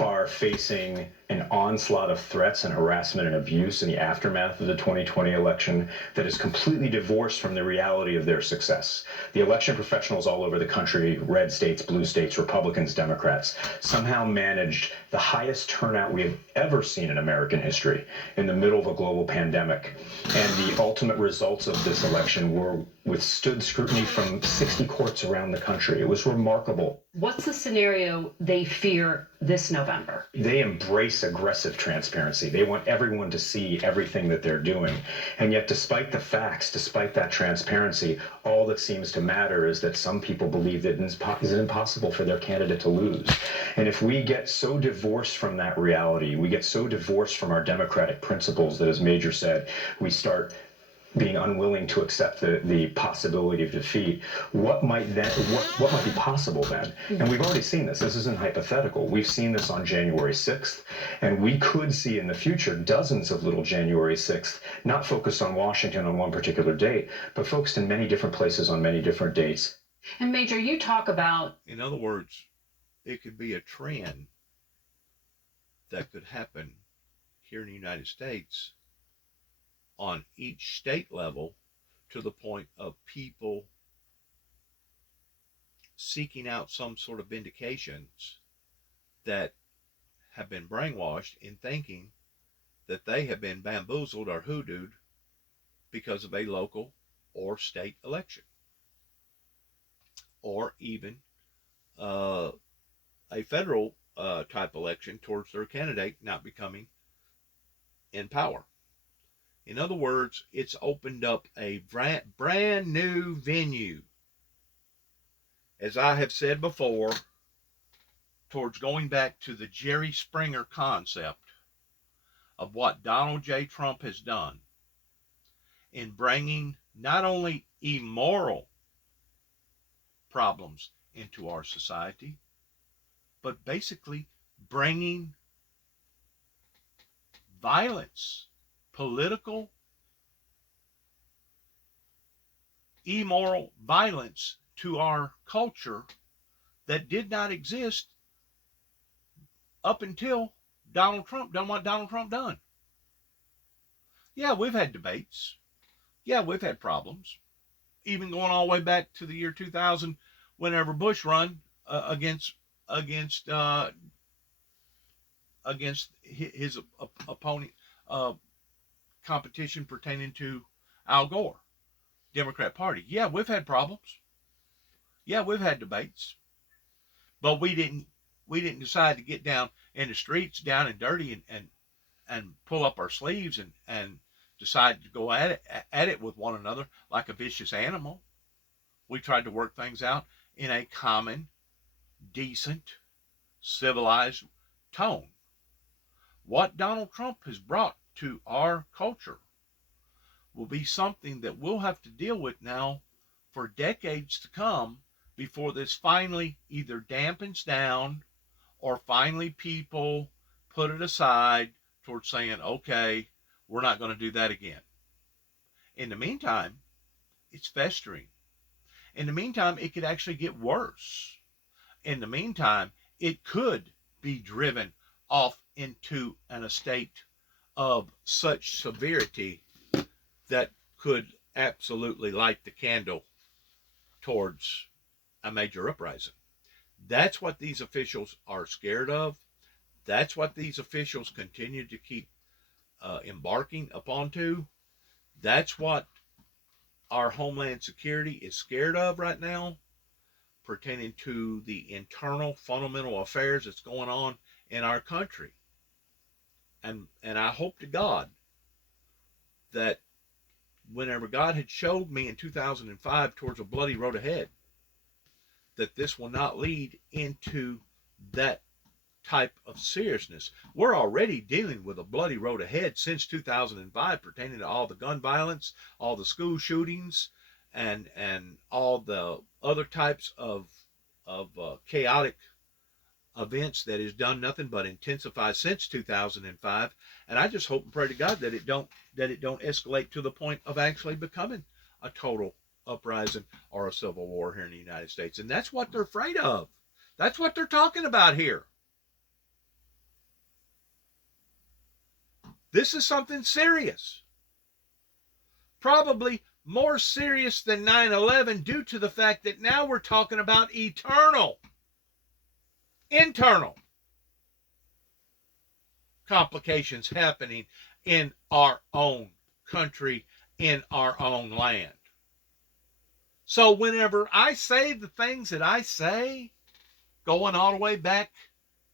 are facing an onslaught of threats and harassment and abuse in the aftermath of the 2020 election that is completely divorced from the reality of their success. The election professionals all over the country, red states, blue states, Republicans, Democrats, somehow managed the highest turnout we have ever seen in American history in the middle of a global pandemic. And the ultimate results of this election were withstood scrutiny from 60 courts around the country. It was remarkable. What's the scenario they fear this November? They embrace aggressive transparency. They want everyone to see everything that they're doing. And yet, despite the facts, despite that transparency, all that seems to matter is that some people believe that it's impossible for their candidate to lose. And if we get so divorced from that reality, we get so divorced from our democratic principles that, as Major said, we start being unwilling to accept the possibility of defeat, what might be possible then? And we've already seen this. This isn't hypothetical. We've seen this on January 6th, and we could see in the future dozens of little January 6th, not focused on Washington on one particular date, but focused in many different places on many different dates. And Major, you talk about... In other words, it could be a trend that could happen here in the United States on each state level, to the point of people seeking out some sort of vindications that have been brainwashed in thinking that they have been bamboozled or hoodooed because of a local or state election, or even a federal type election towards their candidate not becoming in power. In other words, it's opened up a brand new venue, as I have said before, towards going back to the Jerry Springer concept of what Donald J. Trump has done in bringing not only immoral problems into our society, but basically bringing violence, political, immoral violence to our culture that did not exist up until Donald Trump done what Donald Trump done. Yeah, we've had debates. Yeah, we've had problems. Even going all the way back to the year 2000, whenever Bush run against his opponent, competition pertaining to Al Gore, Democrat Party. Yeah, we've had problems. Yeah, we've had debates, but we didn't decide to get down in the streets, down and dirty, and pull up our sleeves and decide to go at it with one another like a vicious animal. We tried to work things out in a common, decent, civilized tone. What Donald Trump has brought to our culture will be something that we'll have to deal with now for decades to come before this finally either dampens down or finally people put it aside towards saying, okay, we're not going to do that again. In the meantime, it's festering. In the meantime, it could actually get worse. In the meantime, it could be driven off into an estate of such severity that could absolutely light the candle towards a major uprising. That's what these officials are scared of. That's what these officials continue to keep embarking upon to. That's what our Homeland Security is scared of right now, pertaining to the internal fundamental affairs that's going on in our country. And I hope to God that whenever God had showed me in 2005 towards a bloody road ahead, that this will not lead into that type of seriousness. We're already dealing with a bloody road ahead since 2005 pertaining to all the gun violence, all the school shootings, and all the other types of chaotic events that has done nothing but intensify since 2005. And I just hope and pray to God that it don't escalate to the point of actually becoming a total uprising or a civil war here in the United States. And that's what they're afraid of. That's what they're talking about here. This is something serious. Probably more serious than 9/11 due to the fact that now we're talking about internal complications happening in our own country, in our own land. So whenever I say the things that I say, going all the way back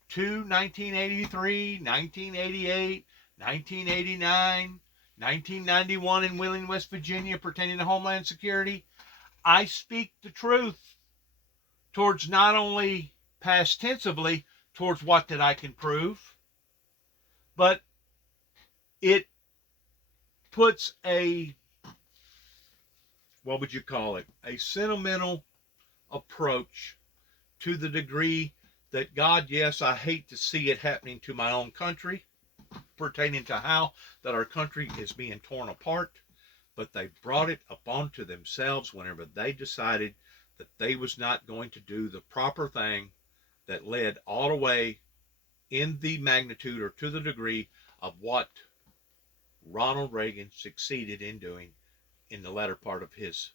to 1983, 1988, 1989, 1991 in Wheeling, West Virginia, pertaining to Homeland Security, I speak the truth towards not only past tensively towards what that I can prove, but it puts a, what would you call it, a sentimental approach to the degree that, God, yes, I hate to see it happening to my own country, pertaining to how that our country is being torn apart, but they brought it upon to themselves whenever they decided that they was not going to do the proper thing that led all the way in the magnitude or to the degree of what Ronald Reagan succeeded in doing in the latter part of his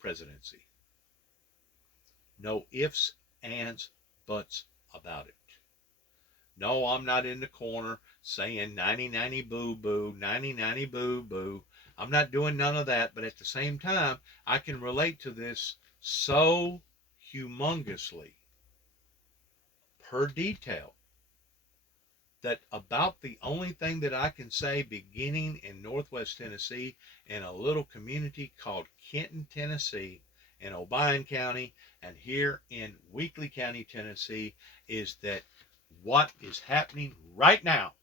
presidency. No ifs, ands, buts about it. No, I'm not in the corner saying 90-90 boo-boo, 90-90 boo-boo. I'm not doing none of that, but at the same time, I can relate to this so humongously per detail that about the only thing that I can say, beginning in Northwest Tennessee in a little community called Kenton, Tennessee, in Obion County, and here in Weakley County, Tennessee, is that what is happening right now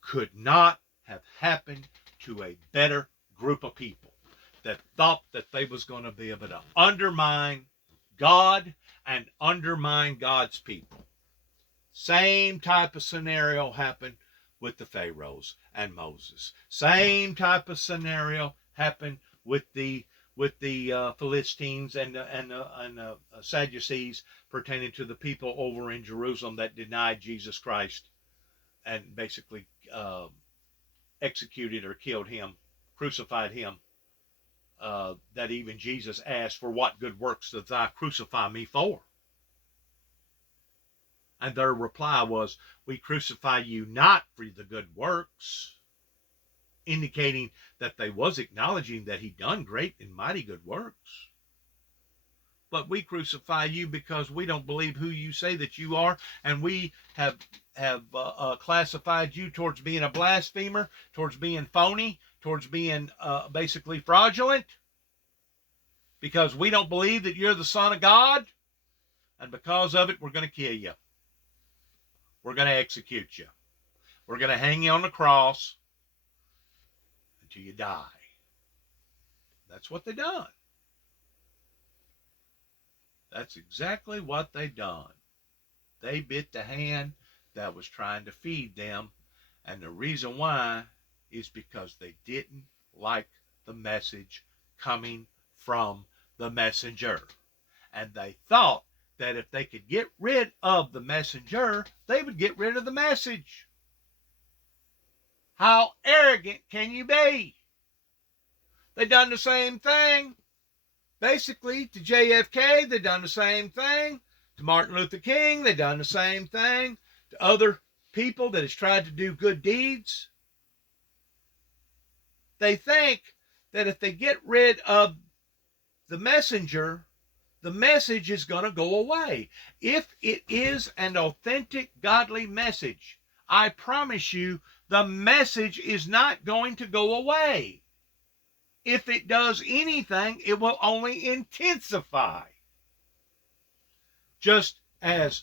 could not have happened to a better group of people that thought that they was going to be able to undermine God and undermine God's people. Same type of scenario happened with the Pharaohs and Moses. Same type of scenario happened with the Philistines and the Sadducees pertaining to the people over in Jerusalem that denied Jesus Christ and basically executed or killed him, crucified him. That even Jesus asked, "For what good works does thou crucify me for?" And their reply was, "We crucify you not for the good works," indicating that they was acknowledging that he done great and mighty good works. But we crucify you because we don't believe who you say that you are, and we have classified you towards being a blasphemer, towards being phony, towards being basically fraudulent, because we don't believe that you're the Son of God, and because of it, we're going to kill you. We're going to execute you. We're going to hang you on the cross until you die. That's what they done. That's exactly what they done. They bit the hand that was trying to feed them, and the reason why is because they didn't like the message coming from the messenger. And they thought that if they could get rid of the messenger, they would get rid of the message. How arrogant can you be? They done the same thing. Basically, to JFK, they done the same thing. To Martin Luther King, they done the same thing. To other people that has tried to do good deeds. They think that if they get rid of the messenger, the message is going to go away. If it is an authentic, godly message, I promise you, the message is not going to go away. If it does anything, it will only intensify. Just as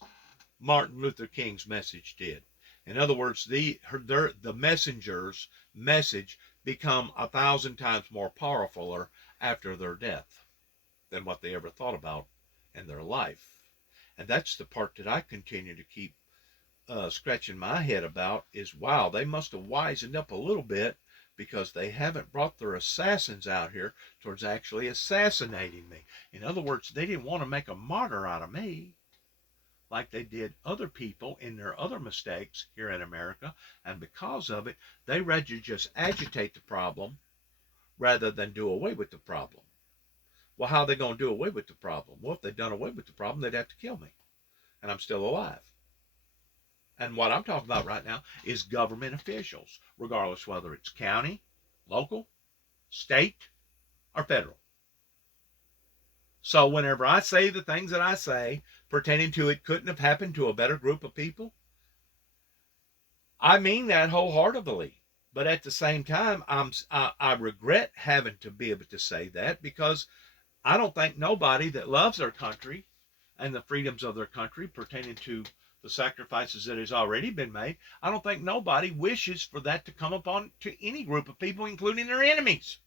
Martin Luther King's message did. In other words, the messenger's message become 1,000 times more powerful after their death than what they ever thought about in their life. And that's the part that I continue to keep scratching my head about is, wow, they must have wisened up a little bit, because they haven't brought their assassins out here towards actually assassinating me. In other words, they didn't want to make a martyr out of me like they did other people in their other mistakes here in America. And because of it, they rather just agitate the problem rather than do away with the problem. Well, how are they going to do away with the problem? Well, if they'd done away with the problem, they'd have to kill me. And I'm still alive. And what I'm talking about right now is government officials, regardless whether it's county, local, state, or federal. So whenever I say the things that I say pertaining to it couldn't have happened to a better group of people, I mean that wholeheartedly. But at the same time, I regret having to be able to say that, because I don't think nobody that loves their country and the freedoms of their country pertaining to the sacrifices that has already been made, I don't think nobody wishes for that to come upon to any group of people, including their enemies.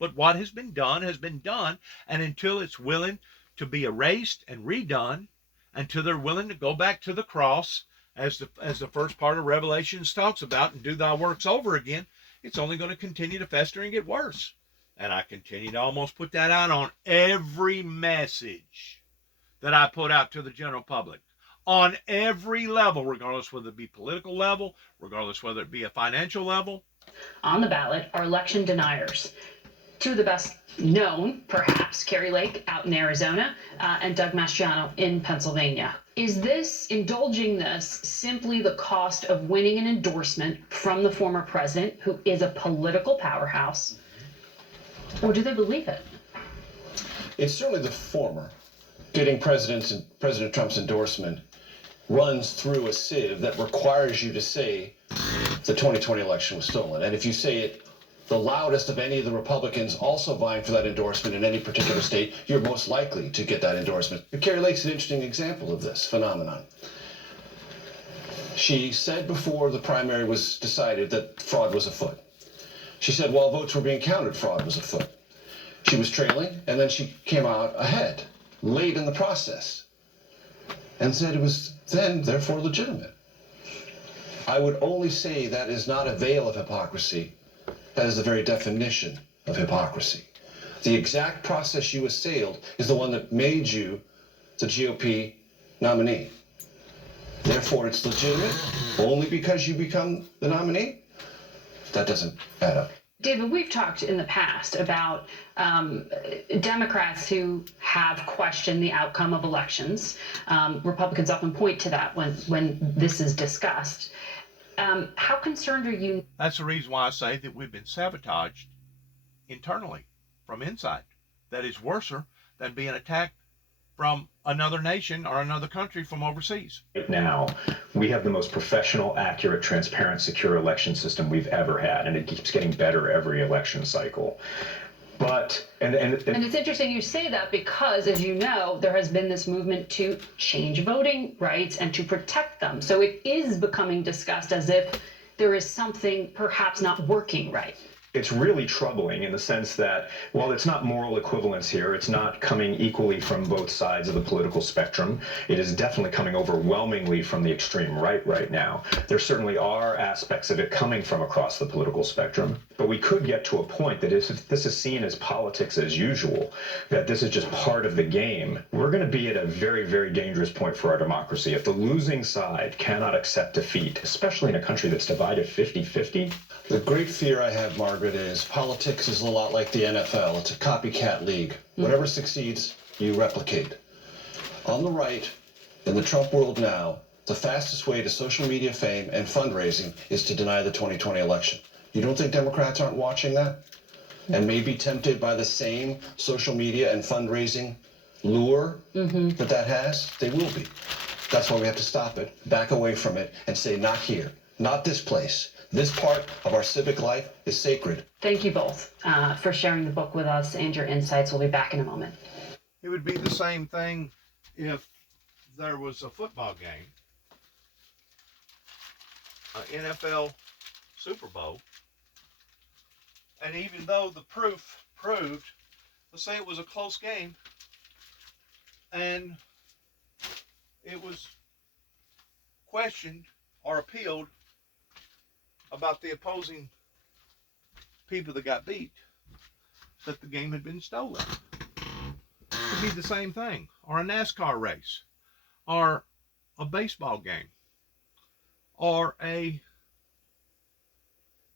But what has been done, and until it's willing to be erased and redone, until they're willing to go back to the cross, as the first part of Revelations talks about, and do thy works over again, it's only going to continue to fester and get worse. And I continue to almost put that out on every message that I put out to the general public. On every level, regardless whether it be political level, regardless whether it be a financial level. On the ballot are election deniers. Two of the best known, perhaps, Kari Lake out in Arizona and Doug Mastriano in Pennsylvania. Is indulging this simply the cost of winning an endorsement from the former president, who is a political powerhouse? Or do they believe it? It's certainly the former. getting President Trump's endorsement runs through a sieve that requires you to say the 2020 election was stolen. And if you say it the loudest of any of the Republicans also vying for that endorsement in any particular state, you're most likely to get that endorsement. But Kari Lake's an interesting example of this phenomenon. She said before the primary was decided that fraud was afoot. She said while votes were being counted, fraud was afoot. She was trailing, and then she came out ahead, late in the process, and said it was then, therefore, legitimate. I would only say that is not a veil of hypocrisy. That is the very definition of hypocrisy. The exact process you assailed is the one that made you the GOP nominee. Therefore, it's legitimate only because you become the nominee? That doesn't add up. David, we've talked in the past about Democrats who have questioned the outcome of elections. Republicans often point to that when this is discussed. How concerned are you? That's the reason why I say that we've been sabotaged internally from inside. That is worse than being attacked from another nation or another country from overseas. Right now, we have the most professional, accurate, transparent, secure election system we've ever had, and it keeps getting better every election cycle. But, and it's interesting you say that because, as you know, there has been this movement to change voting rights and to protect them. So it is becoming discussed as if there is something perhaps not working right. It's really troubling in the sense that while it's not moral equivalence here, it's not coming equally from both sides of the political spectrum. It is definitely coming overwhelmingly from the extreme right now. There certainly are aspects of it coming from across the political spectrum, but we could get to a point that if this is seen as politics as usual, that this is just part of the game, we're going to be at a very, very dangerous point for our democracy. If the losing side cannot accept defeat, especially in a country that's divided 50-50. The great fear I have, Margaret, is politics is a lot like the NFL. It's a copycat league. Whatever succeeds, you replicate. On the right, in the Trump world now, the fastest way to social media fame and fundraising is to deny the 2020 election. You don't think Democrats aren't watching that? And may be tempted by the same social media and fundraising lure that has? They will be. That's why we have to stop it, back away from it, and say, not here, not this place. This part of our civic life is sacred. Thank you both for sharing the book with us and your insights. We'll be back in a moment. It would be the same thing if there was a football game, an NFL Super Bowl, and even though the proof proved, let's say it was a close game, and it was questioned or appealed about the opposing people that got beat, that the game had been stolen. It'd be the same thing. Or a NASCAR race, or a baseball game, or a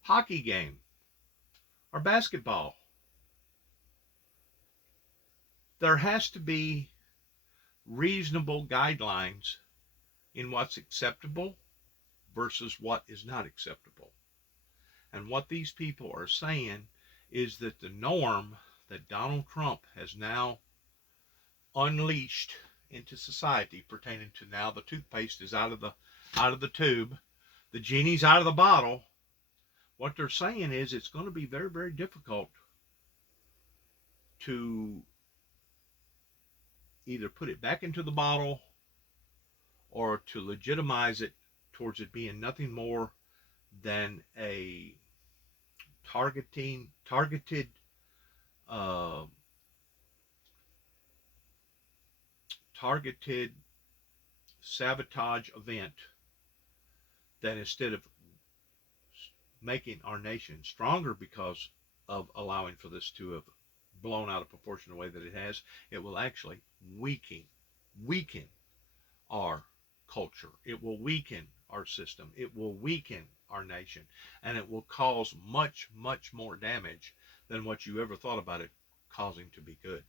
hockey game, or basketball. There has to be reasonable guidelines in what's acceptable versus what is not acceptable. And what these people are saying is that the norm that Donald Trump has now unleashed into society, pertaining to now the toothpaste is out of the tube, the genie's out of the bottle. What they're saying is it's going to be very, very difficult to either put it back into the bottle or to legitimize it towards it being nothing more than a targeted sabotage event, that instead of making our nation stronger because of allowing for this to have blown out of proportion the way that it has, it will actually weaken our culture. It will weaken our system. It will weaken our nation, and it will cause much, much more damage than what you ever thought about it causing to be good.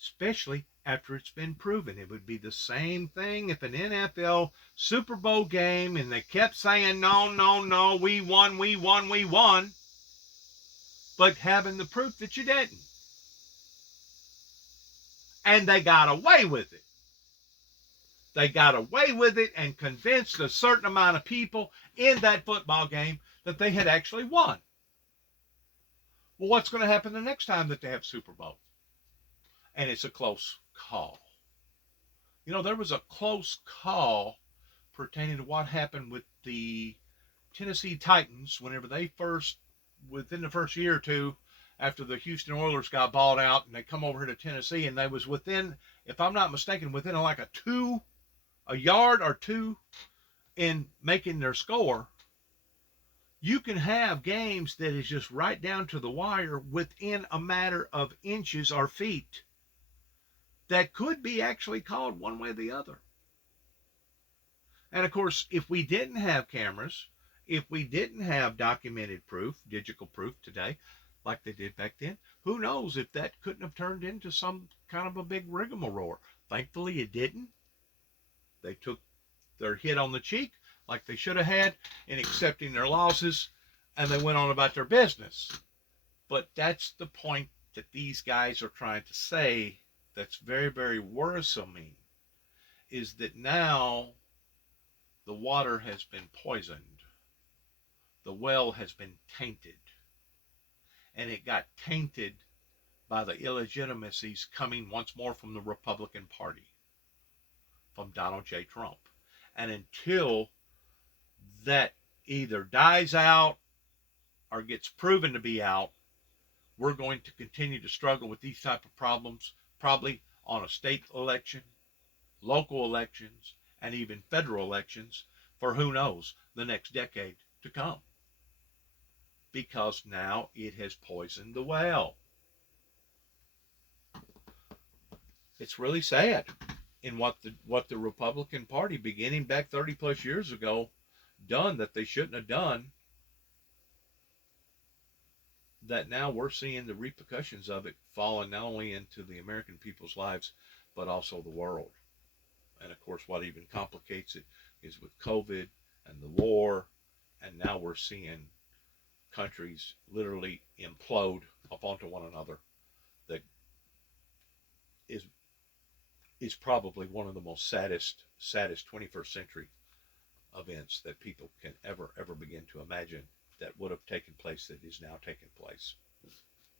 Especially after it's been proven. It would be the same thing if an NFL Super Bowl game and they kept saying, no, we won, but having the proof that you didn't. And they got away with it. They got away with it and convinced a certain amount of people in that football game that they had actually won. Well, what's going to happen the next time that they have Super Bowl? And it's a close call. You know, there was a close call pertaining to what happened with the Tennessee Titans whenever they first, within the first year or two, after the Houston Oilers got bought out and they come over here to Tennessee, and they was within, if I'm not mistaken, within like a yard or two in making their score. You can have games that is just right down to the wire within a matter of inches or feet that could be actually called one way or the other. And of course, if we didn't have cameras, if we didn't have documented proof, digital proof today, like they did back then, who knows if that couldn't have turned into some kind of a big rigmarole. Thankfully, it didn't. They took their hit on the cheek like they should have had in accepting their losses, and they went on about their business. But that's the point that these guys are trying to say that's very, very worrisome, is that now the water has been poisoned. The well has been tainted. And it got tainted by the illegitimacies coming once more from the Republican Party, from Donald J. Trump. And until that either dies out or gets proven to be out, we're going to continue to struggle with these type of problems, probably on a state election, local elections, and even federal elections for who knows the next decade to come. Because now it has poisoned the well. It's really sad in what the Republican Party, beginning back 30 plus years ago, done that they shouldn't have done, that now we're seeing the repercussions of it falling not only into the American people's lives, but also the world. And of course, what even complicates it is with COVID and the war, and now we're seeing countries literally implode up onto one another. That is probably one of the most saddest 21st century events that people can ever begin to imagine that would have taken place, that is now taking place.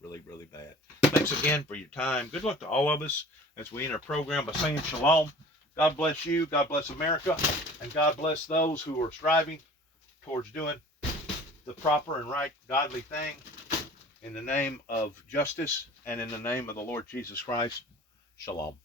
Really, really bad. Thanks again for your time. Good luck to all of us as we end our program by saying shalom. God bless you, God bless America, and God bless those who are striving towards doing the proper and right godly thing in the name of justice and in the name of the Lord Jesus Christ. Shalom.